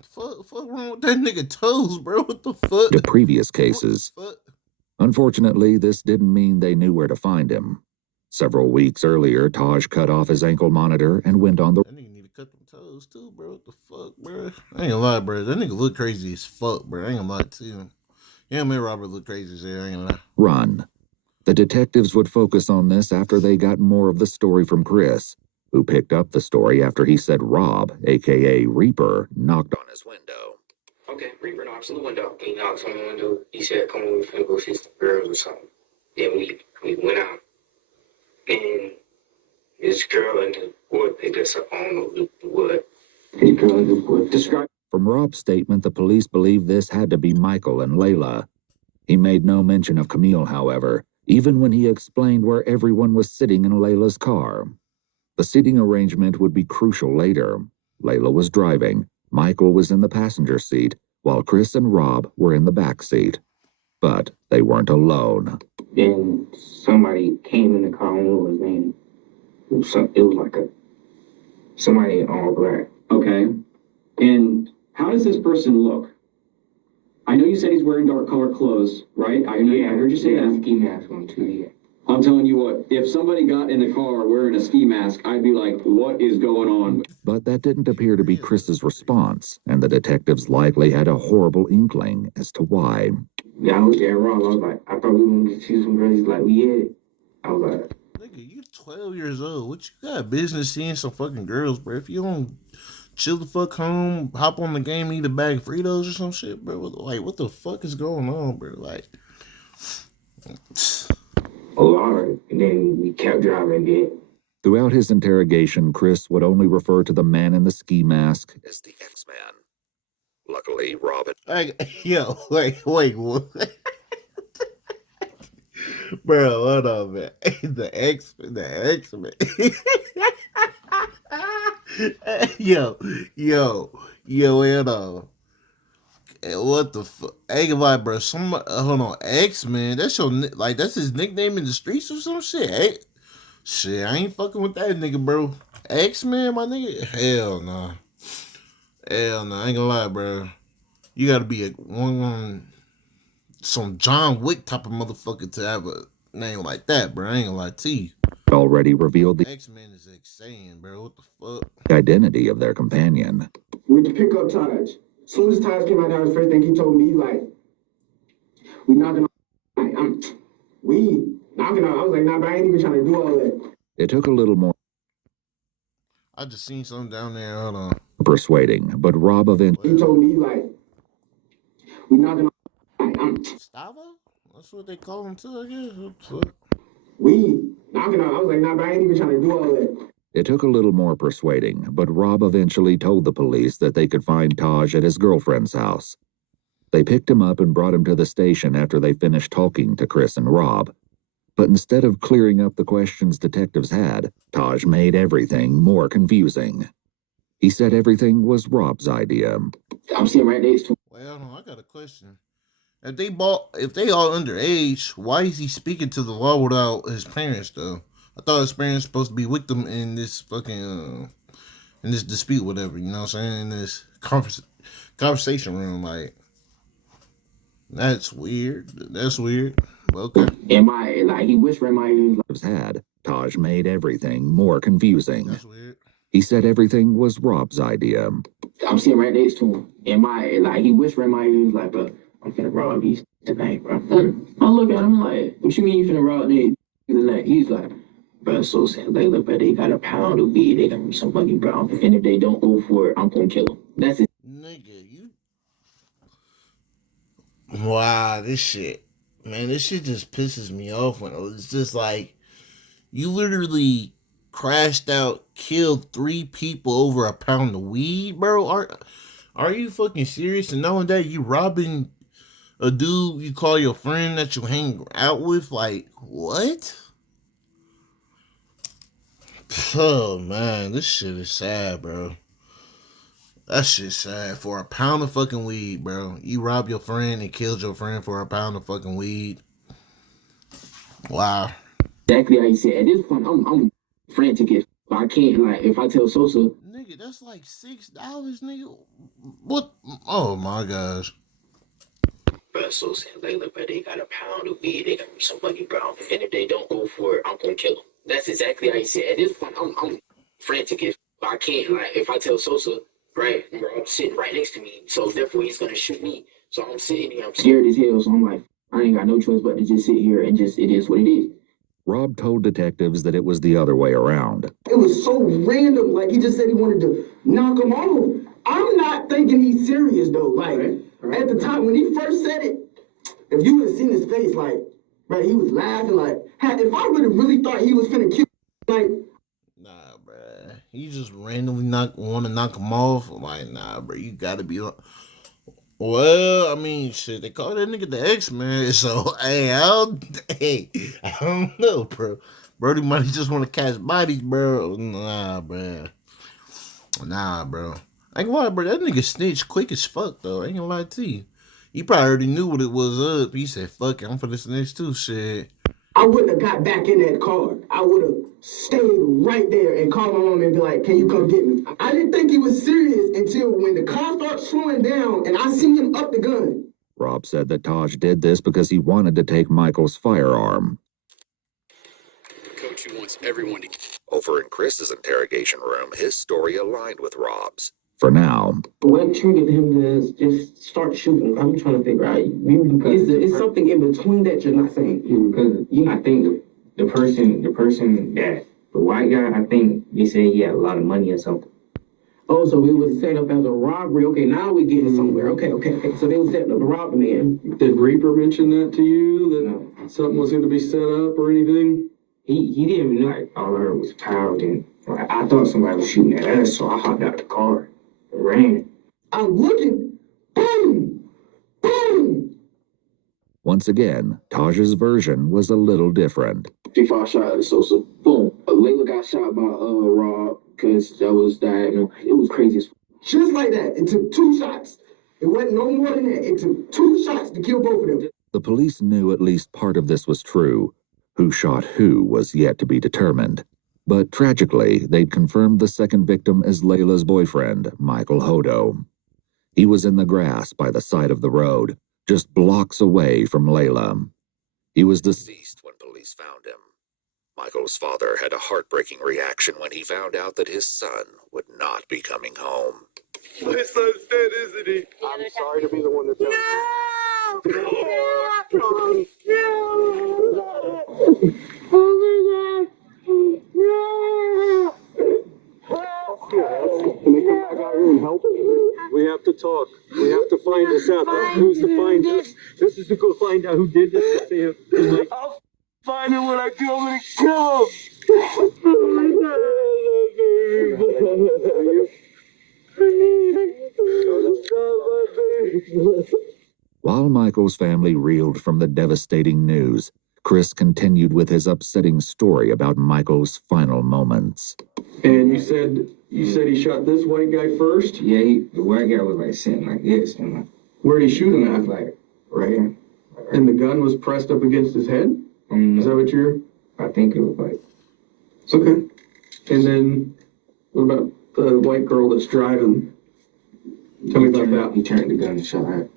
Fuck wrong with that nigga toes, bro? What the fuck? The previous cases. Unfortunately, this didn't mean they knew where to find him. Several weeks earlier, Taj cut off his ankle monitor and went on the... That nigga need to cut them toes too, bro. What the fuck, bro? I ain't gonna lie, bro. That nigga look crazy as fuck, bro. I ain't gonna lie to him. Yeah, man, Robert look crazy as hell. I ain't gonna lie. Run. The detectives would focus on this after they got more of the story from Chris, who picked up the story after he said Rob, a.k.a. Reaper, knocked on his window. Okay, Reaper knocks on the window. He knocks on the window. He said, come on, we're finna go see some girls or something. Then we went out. And this girl and the boy picked us up on the wood. This girl and the boy described. From Rob's statement, the police believed this had to be Michael and Layla. He made no mention of Camille, however, even when he explained where everyone was sitting in Layla's car. The seating arrangement would be crucial later. Layla was driving, Michael was in the passenger seat, while Chris and Rob were in the back seat. But they weren't alone. Then somebody came in the car, I don't know what his name. It was like somebody in all black. Okay. And how does this person look? I know you said he's wearing dark colored clothes, right? I heard you say that. Ski mask on too, yeah. I'm telling you what, if somebody got in the car wearing a ski mask, I'd be like, what is going on? But that didn't appear to be Chris's response, and the detectives likely had a horrible inkling as to why. Yeah, I looked at Rob, I was like, I thought we were going to see some girls. He's like, we had it. I was like, Nigga, you 12 years old. What you got business seeing some fucking girls, bro? If you don't chill the fuck home, hop on the game, eat a bag of Fritos or some shit, bro. Like, what the fuck is going on, bro? Like, a lot. And then we kept driving there. Throughout his interrogation, Chris would only refer to the man in the ski mask as the X-Man. Luckily, Robin... Yo, wait, what? Bro, hold on, man. The X-Men. Yo, Yo, what the fuck? Ain't gonna lie, bro. Hold on, X man. That's your like that's his nickname in the streets or some shit. Hey, shit, I ain't fucking with that nigga, bro. X man, my nigga. Hell nah. Hell nah. I ain't gonna lie, bro. You gotta be some John Wick type of motherfucker to have a name like that, bro. I ain't gonna lie to you. Already revealed the X-Men is insane, bro. What the fuck? identity of their companion. We went to pick up Taj. As soon as Taj came out there, the first thing he told me, like, we knocking on. We knocking on. I was like, nah, but I ain't even trying to do all that. It took a little more I just seen something down there. Hold on. persuading, but Rob eventually. He told me, like, we knocking on. Stava? That's what they call him too, I guess. What the fuck? We knocking on. I was like, nah, but I ain't even trying to do all that. It took a little more persuading, but Rob eventually told the police that they could find Taj at his girlfriend's house. They picked him up and brought him to the station after they finished talking to Chris and Rob. But instead of clearing up the questions detectives had, Taj made everything more confusing. He said everything was Rob's idea. I'm sitting right next to him. Well, hold on, I got a question. If they all underage, why is he speaking to the law without his parents though? I thought his parents supposed to be with them in this fucking in this dispute, whatever. You know what I'm saying? In this conversation room, like that's weird. That's weird. Okay. And he whispered in my ear. Had Taj made everything more confusing. That's weird. He said everything was Rob's idea. I'm sitting right next to him. And he whispered in my ear, like, bro, I'm finna rob these tonight, bro. I look at him like, what you mean you finna rob these tonight? He's like, bro, so saying they look, but they got a pound of weed, they got me some money, bro. And if they don't go for it, I'm gonna kill them. That's it. Nigga, you. Wow, this shit just pisses me off when it's just like you literally crashed out, killed 3 people over a pound of weed, bro. Are you fucking serious? And knowing that you robbing a dude you call your friend that you hang out with, like what? Oh man, this shit is sad, bro. That shit's sad. For a pound of fucking weed, bro. You robbed your friend and killed your friend for a pound of fucking weed. Wow. Exactly how you said. At this point, I'm frantic. If I can't, like, if I tell Sosa. Nigga, that's like $6, nigga. What? Oh my gosh. Bro, so saying they look, but they got a pound of weed, they got me some money, bro. And if they don't go for it, I'm gonna kill them. That's exactly how you said. At this point, I'm frantic. If I can't, like, if I tell Sosa, right, bro, I'm sitting right next to me, so therefore he's gonna shoot me. So I'm sitting here, I'm scared as hell. So I'm like, I ain't got no choice but to just sit here and just, it is what it is. Rob told detectives that it was the other way around. It was so random. Like, he just said he wanted to knock him off. I'm not thinking he's serious, though. Like, at the time, when he first said it, if you would have seen his face, like, right, he was laughing. Like, if I would have really thought he was finna kill, like, nah, bruh. You just randomly want to knock him off. Like, nah, bro. You gotta be like. Well, I mean, shit, they call that nigga the X-Man, so, hey, I don't know, bro. Brody might just want to catch bodies, bro. Nah, bro. Nah, bro. I ain't gonna lie, bro, that nigga snitched quick as fuck, though. I ain't gonna lie to you. He probably already knew what it was up. He said, fuck it, I'm for this snitch too, shit. I wouldn't have got back in that car. I would have stayed right there and called my mom and be like, can you come get me? I didn't think he was serious until when the car started slowing down and I seen him up the gun. Rob said that Taj did this because he wanted to take Michael's firearm. Coach wants everyone to... Over in Chris's interrogation room, his story aligned with Rob's. For now. What triggered him to just start shooting? I'm trying to figure out. It's something in between that you're not saying. Because I think the person that the white guy, I think they said he had a lot of money or something. Oh, so it was set up as a robbery. Okay, now we're getting somewhere. Okay. So they were setting up a robbery, man. Did Reaper mention that to you? That something was going to be set up or anything? He didn't even know. Like, all I heard was pound, and like, I thought somebody was shooting at us, so I hopped out the car. Ran. I'm looking. Boom! Boom! Once again, Taj's version was a little different. 3-5 shot at Sosa. Boom. Layla got shot by Rob because that was diagonal. It was crazy as Just like that. It took 2 shots. It wasn't no more than that. It took 2 shots to kill both of them. The police knew at least part of this was true. Who shot who was yet to be determined. But tragically, they'd confirmed the second victim as Layla's boyfriend, Michael Hodo. He was in the grass by the side of the road, just blocks away from Layla. He was deceased when police found him. Michael's father had a heartbreaking reaction when he found out that his son would not be coming home. My son's dead, isn't he? I'm sorry to be the one to tell We have to talk. We have to find this out. Who's to find this? This is to go find out who did this to him. I'll find him when I kill him and kill him. While Michael's family reeled from the devastating news, Chris continued with his upsetting story about Michael's final moments. And you said he shot this white guy first? Yeah, the white guy was like sitting like this, and like, Where'd he shoot him at? like right here. And the gun was pressed up against his head? Is that what you're? I think it was like. Okay. And then, what about the white girl that's driving? Tell me about that. He turned the gun and shot her.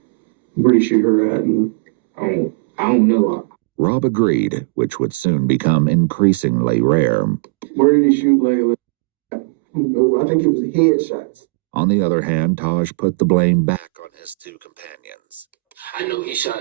Where'd he shoot her at? And I don't know. Rob agreed, which would soon become increasingly rare. where did he shoot Layla? I think it was headshots. On the other hand, Taj put the blame back on his two companions. I know he shot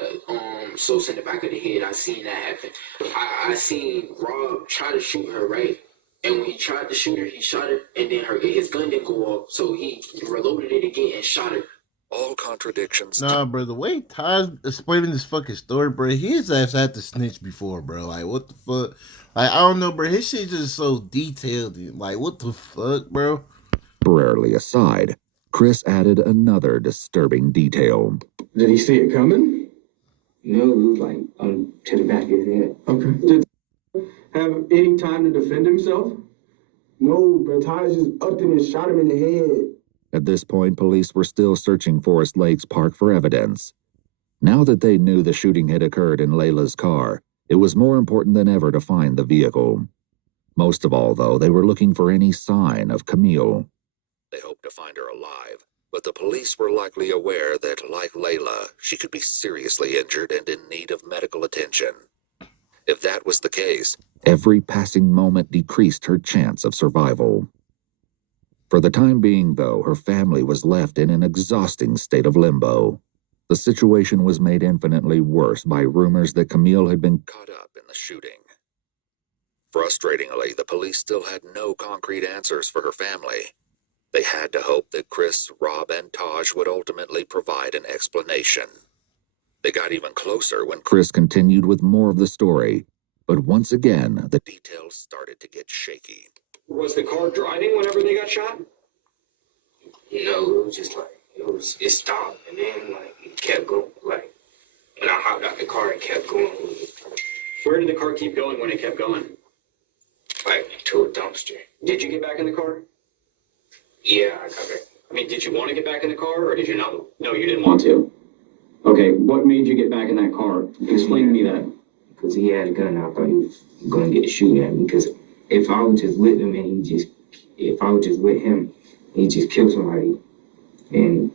Sosa in the back of the head. I seen that happen. I seen Rob try to shoot her, right? And when he tried to shoot her, he shot her, and then his gun didn't go off, so he reloaded it again and shot her. All contradictions. Nah, bro, the way Taj explaining this fucking story, bro, his ass had to snitch before, bro. Like, what the fuck? Like, I don't know, bro. His shit just so detailed. Like, what the fuck, bro? Temporarily aside, Chris added another disturbing detail. Did he see it coming? No, it was like to the back of his head. Okay. Did he have any time to defend himself? No, bro. Taj just upped him and shot him in the head. At this point, police were still searching Forest Lakes Park for evidence. Now that they knew the shooting had occurred in Layla's car, it was more important than ever to find the vehicle. Most of all, though, they were looking for any sign of Camille. They hoped to find her alive, but the police were likely aware that, like Layla, she could be seriously injured and in need of medical attention. If that was the case, every passing moment decreased her chance of survival. For the time being, though, her family was left in an exhausting state of limbo. The situation was made infinitely worse by rumors that Camille had been caught up in the shooting. Frustratingly, the police still had no concrete answers for her family. They had to hope that Chris, Rob, and Taj would ultimately provide an explanation. They got even closer when Chris continued with more of the story, but once again, the details started to get shaky. Was the car driving whenever they got shot? No, it was just like it stopped and then like it kept going. Like when I hopped out the car, it kept going. Where did the car keep going when it kept going? Like to a dumpster. Did you get back in the car? Yeah, I got back. I mean, did you want to get back in the car, or did you not? No, you didn't want to. Okay, what made you get back in that car? Explain to me that. Because he had a gun, I thought he was going to get to shoot at me. Because if I was just with him and if I was just with him, he just killed somebody, and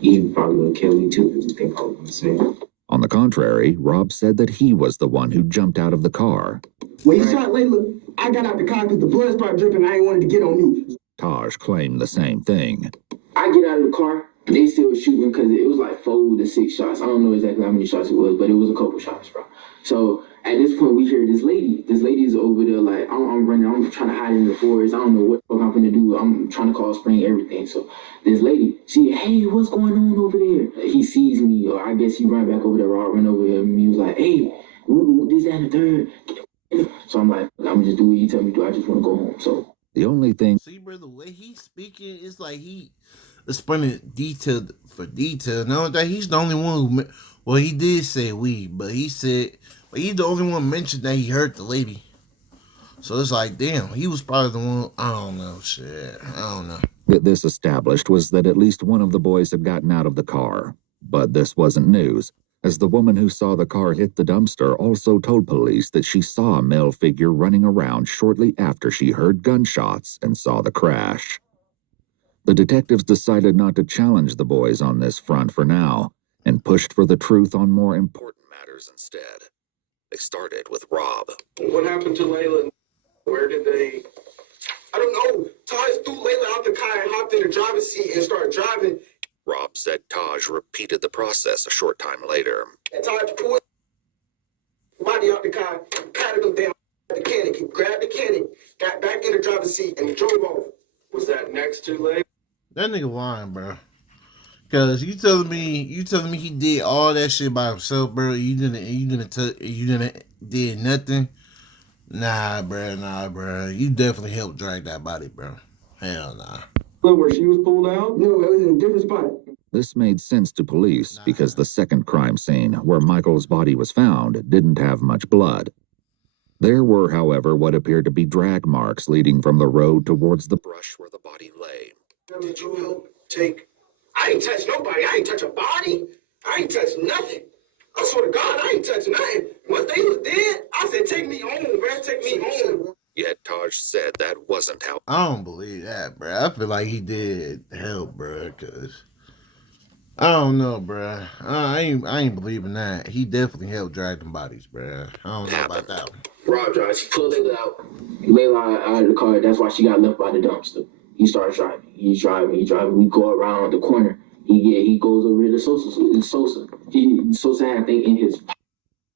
he probably going to kill me too because he think I was going to snitch. On the contrary, Rob said that he was the one who jumped out of the car. When he shot Layla, I got out the car because the blood started dripping. I ain't wanted to get on me. Taj claimed the same thing. I get out of the car, they still shooting because it was like 4 to 6 shots. I don't know exactly how many shots it was, but it was a couple shots, bro. So at this point, we hear this lady. This lady's over there like, I'm running. I'm trying to hide in the forest. I don't know what the fuck I'm going to do. I'm trying to call Spring, everything. So this lady, hey, what's going on over there? He sees me, or I guess he ran back over there. Rob ran over him. He was like, hey, this, that, and the third. So I'm like, I'm going to just do what you tell me to do. I just want to go home. So the only thing... See, bro, the way he's speaking, it's like he explaining detail for detail. Now that he's the only one who... Well, he did say we, but he's the only one mentioned that he hurt the lady. So it's like, damn, he was probably the one. I don't know, shit. I don't know. What this established was that at least one of the boys had gotten out of the car. But this wasn't news, as the woman who saw the car hit the dumpster also told police that she saw a male figure running around shortly after she heard gunshots and saw the crash. The detectives decided not to challenge the boys on this front for now, and pushed for the truth on more important matters instead. They started with Rob. What happened to Layla? Where did they? I don't know. Taj threw Layla out the car and hopped in the driver's seat and started driving. Rob said Taj repeated the process a short time later. And Taj pulled the body out the car, patted him down the mechanic. He grabbed the mechanic, got back in the driver's seat, and drove off. Was that next to Layla? That nigga lying, bro. Cause you telling me he did all that shit by himself, bro. You didn't did nothing. Nah, bro. You definitely helped drag that body, bro. Hell nah. Look, where she was pulled out? No, it was in a different spot. This made sense to police because the second crime scene, where Michael's body was found, didn't have much blood. There were, however, what appeared to be drag marks leading from the road towards the brush where the body lay. Did you help take? I ain't touch nobody. I ain't touch a body. I ain't touch nothing. I swear to God, I ain't touch nothing. Once they was dead, I said, take me home, man. Take me home. Yet Taj said that wasn't how. I don't believe that, bro. I feel like he did help, bro, cause I don't know, bro. I ain't believing that. He definitely helped drag them bodies, bro. I don't know about that one. Rob drives. He pulled Layla out. Layla out of the car. That's why she got left by the dumpster. He starts driving. He's driving. We go around the corner. He goes over to Sosa. Sosa had, I think, in his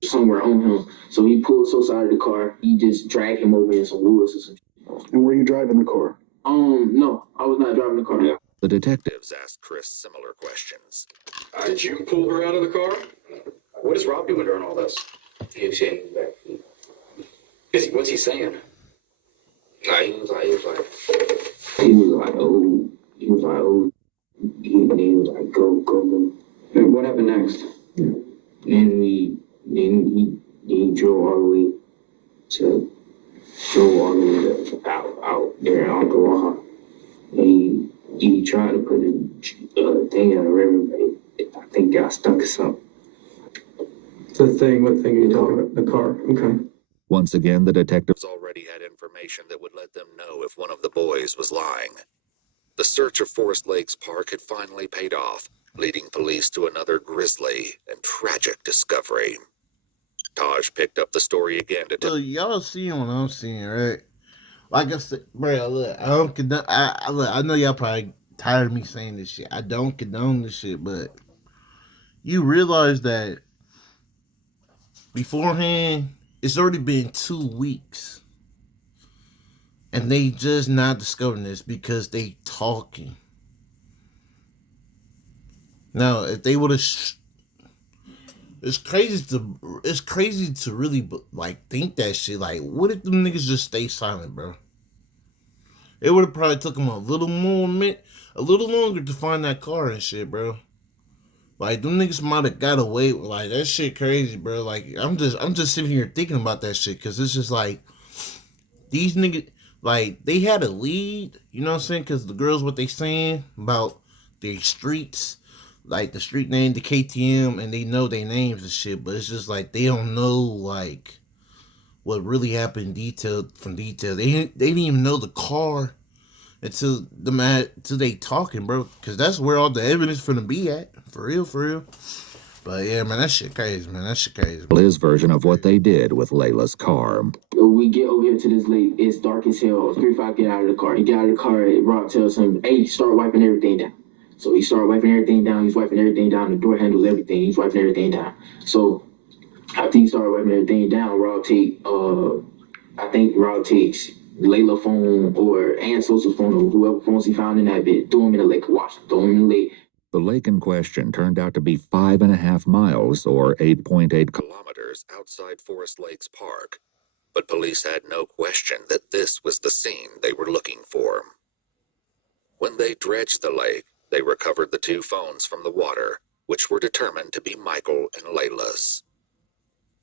somewhere on him. So he pulled Sosa out of the car. He just dragged him over in some woods or something. And were you driving the car? No, I was not driving the car. Yeah. The detectives asked Chris similar questions. Did you pull her out of the car? What is Rob doing during all this? He was saying back. What's he saying? Nah, he was like, he was like, go. And what happened next? Then he drove all the way out there on the wall. And he tried to put a thing in the river, but I think got stuck or something. The thing, what thing are you talking about? The car, okay. Once again, the detectives Already had information that would let them know if one of the boys was lying. The search of Forest Lakes Park had finally paid off, leading police to another grisly and tragic discovery. Taj picked up the story again to tell. Look, y'all seeing what I'm seeing, right? Like I said, bro, look, I don't condone. I know y'all probably tired of me saying this shit. I don't condone this shit, but you realize that beforehand, it's already been 2 weeks. And they just not discovering this because they talking. Now, if they would have, it's crazy to really like think that shit. Like, what if them niggas just stay silent, bro? It would have probably took them a little longer to find that car and shit, bro. Like, them niggas might have got away with, like, that shit crazy, bro. Like, I'm just sitting here thinking about that shit because it's just like these niggas. Like, they had a lead, you know what I'm saying? Because the girls, what they saying about their streets, like the street name, the KTM, and they know their names and shit, but it's just like they don't know, like, what really happened detail. They didn't even know the car until they talking, bro. Because that's where all the evidence finna be at. For real. But yeah, man, that shit crazy, man. his version of what they did with Layla's car. We get over here to this lake. It's dark as hell. 3-5 get out of the car. He get out of the car. Rob tells him, hey, start wiping everything down. So he started wiping everything down. He's wiping everything down. The door handles everything. He's wiping everything down. So after he started wiping everything down, Rob takes Layla's phone and Sosa's phone or whoever phones he found in that bit. Throw him in the lake. Throw him in the lake. The lake in question turned out to be 5.5 miles or 8.8 kilometers outside Forest Lakes Park, but police had no question that this was the scene they were looking for. When they dredged the lake, they recovered the 2 phones from the water, which were determined to be Michael and Layla's.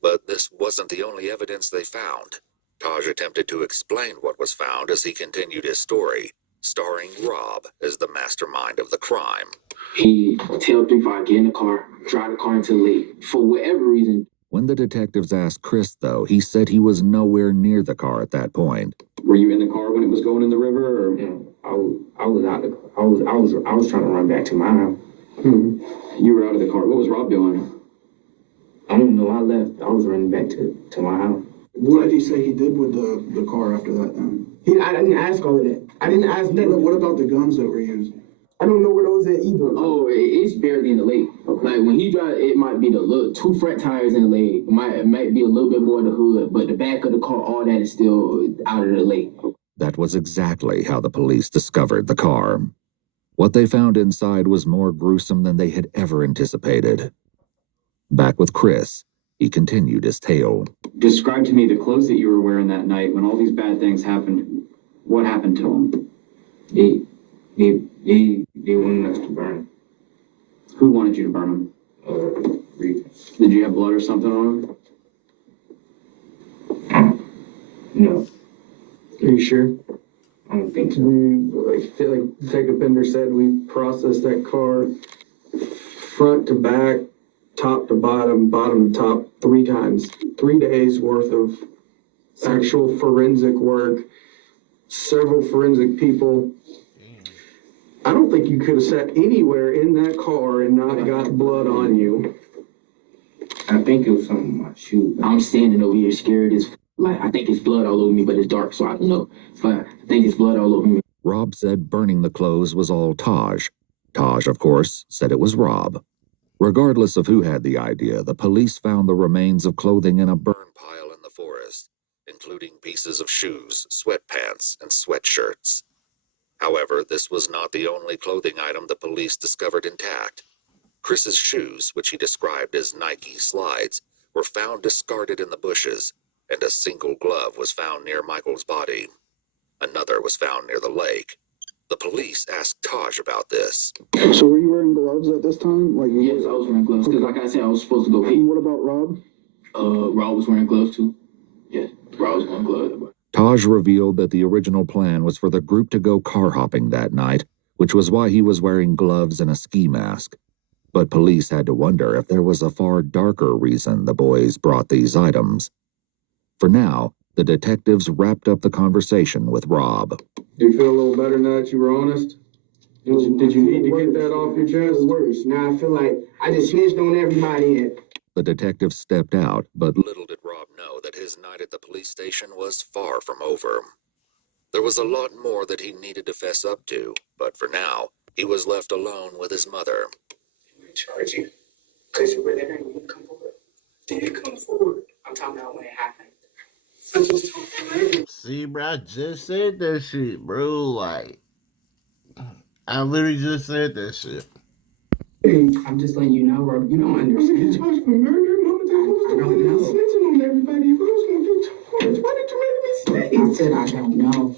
But this wasn't the only evidence they found. Taj attempted to explain what was found as he continued his story, starring Rob as the mastermind of the crime. He tell 3-5 get in the car, drive the car into the lake for whatever reason. When the detectives asked Chris, though, he said he was nowhere near the car at that point. Were you in the car when it was going in the river, or? Yeah, I was out. I was trying to run back to my house. You were out of the car. What was Rob doing? I don't know. I left. I was running back to my house. What did he say he did with the car after that then? I didn't ask all of that. I didn't ask that. What about the guns that were used? I don't know where those at either. Oh, it's barely in the lake. Like when he drive, it might be the little 2 front tires in the lake. It might be a little bit more in the hood, but the back of the car, all that is still out of the lake. That was exactly how the police discovered the car. What they found inside was more gruesome than they had ever anticipated. Back with Chris, he continued his tale. Describe to me the clothes that you were wearing that night when all these bad things happened. What happened to them? They wanted us to burn. Who wanted you to burn them? Did you have blood or something on them? No. Are you sure? I don't think so. Like Detective Bender said, we processed that car front to back, top to bottom, bottom to top 3 times. 3 days worth of actual forensic work, several forensic people. I don't think you could have sat anywhere in that car and not got blood on you. I think it was something in my shoe. I'm standing over here scared as like I think it's blood all over me, but it's dark, so I don't know. But I think it's blood all over me. Rob said burning the clothes was all Taj. Taj, of course, said it was Rob. Regardless of who had the idea, the police found the remains of clothing in a burn Pile in the forest, including pieces of shoes, sweatpants, and sweatshirts. However, this was not the only clothing item the police discovered intact. Chris's shoes, which he described as Nike slides, were found discarded in the bushes, and a single glove was found near Michael's body. Another was found near the lake. The police asked Taj about this. So were you wearing gloves at this time? Yes, I was wearing gloves, because like I said, I was supposed to go eat. And what about Rob? Rob was wearing gloves too. Yeah, Rob was wearing gloves. Taj revealed that the original plan was for the group to go car hopping that night, which was why he was wearing gloves and a ski mask. But police had to wonder if there was a far darker reason the boys brought these items. For now, the detectives wrapped up the conversation with Rob. Do you feel a little better now that you were honest? Did you need to get that off your chest? Worse. Now I feel like I just snitched on everybody and The detective stepped out, but Little did Rob know that his night at the police station was far from over. There was a lot more that he needed to fess up to, but for now, he was left alone with his mother. Charge you. Because you were there and you come forward. Did you come forward? I'm talking about when it happened. See, bro, I just said that shit, bro. Like, I literally just said that shit. I'm just letting you know, Rob, you don't understand. I'm gonna get charged for murder, Mama. I don't know. Snitching on everybody. If I was gonna get charged, why did you make me I snitch? said I don't know.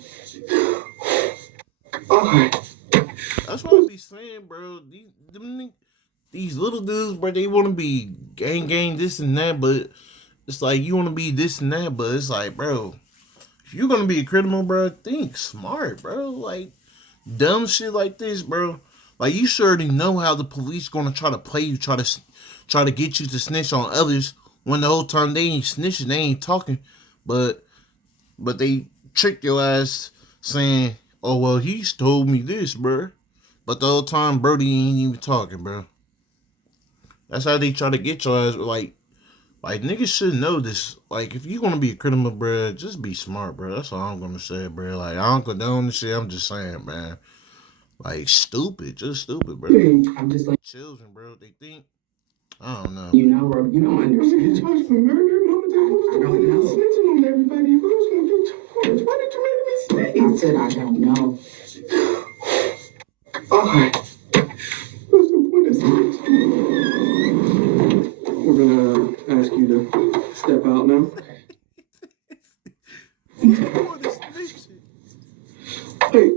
That's what I be saying, bro. These little dudes, bro, they want to be gang, this and that, but it's like you want to be this and that, but it's like, bro, if you're going to be a criminal, bro, think smart, bro. Like, dumb shit like this, bro. Like, you sure already know how the police going to try to play you, try to get you to snitch on others when the whole time they ain't snitching, they ain't talking, but they trick your ass saying, oh, well, he's told me this, bro. But the whole time, Brody ain't even talking, bro. That's how they try to get your ass. Like niggas should know this. Like, if you gonna be a criminal, bro, just be smart, bro. That's all I'm gonna say, bro. Like, I don't condone this shit. I'm just saying, man. Like, stupid, just stupid, bro. I'm just like Children, bro. They think. I don't know. you know, Rob, you don't I'm gonna get understand. charged for murder, Mama. I don't know. Snitching on everybody. If I was gonna get charged, why did you make me I snitch? said I don't know. What's the point of snitching? We're gonna ask you to step out now. Hey,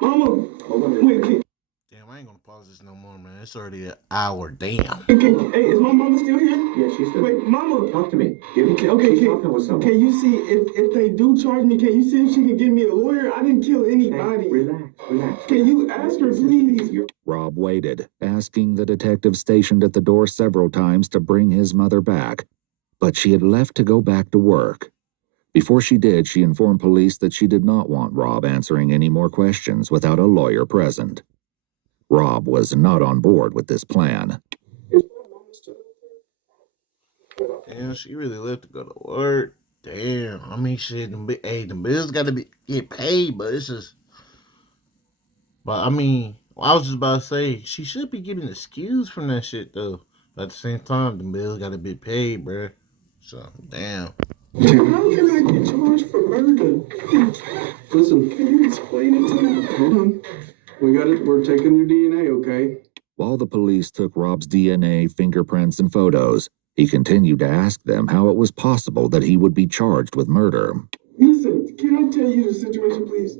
Mama. Wait, Damn, I ain't gonna pause this no more, man. It's already an hour. Damn. Hey, is my mama still here? Yeah, she's still. Wait, mama. Talk to me. Okay, She's talking with someone. can you see if they do charge me? Can you see if she can give me a lawyer? I didn't kill anybody. Hey, relax. Can you ask her, please? Rob waited, asking the detective stationed at the door several times to bring his mother back, but she had left to go back to work. Before she did, she informed police that she did not want Rob answering any more questions without a lawyer present. Rob was not on board with this plan. Damn, she really left to go to work. Damn, I mean, shit, the bills gotta get paid, but it's just. But I mean, I was just about to say, she should be getting excused from that shit, though. But at the same time, the bills gotta be paid, bruh. So, damn. How can I get charged for murder? Listen, can you explain it to me? Hold on. We got it. We're taking your DNA, okay? While the police took Rob's DNA, fingerprints, and photos, he continued to ask them how it was possible that he would be charged with murder. Listen, can I tell you the situation, please?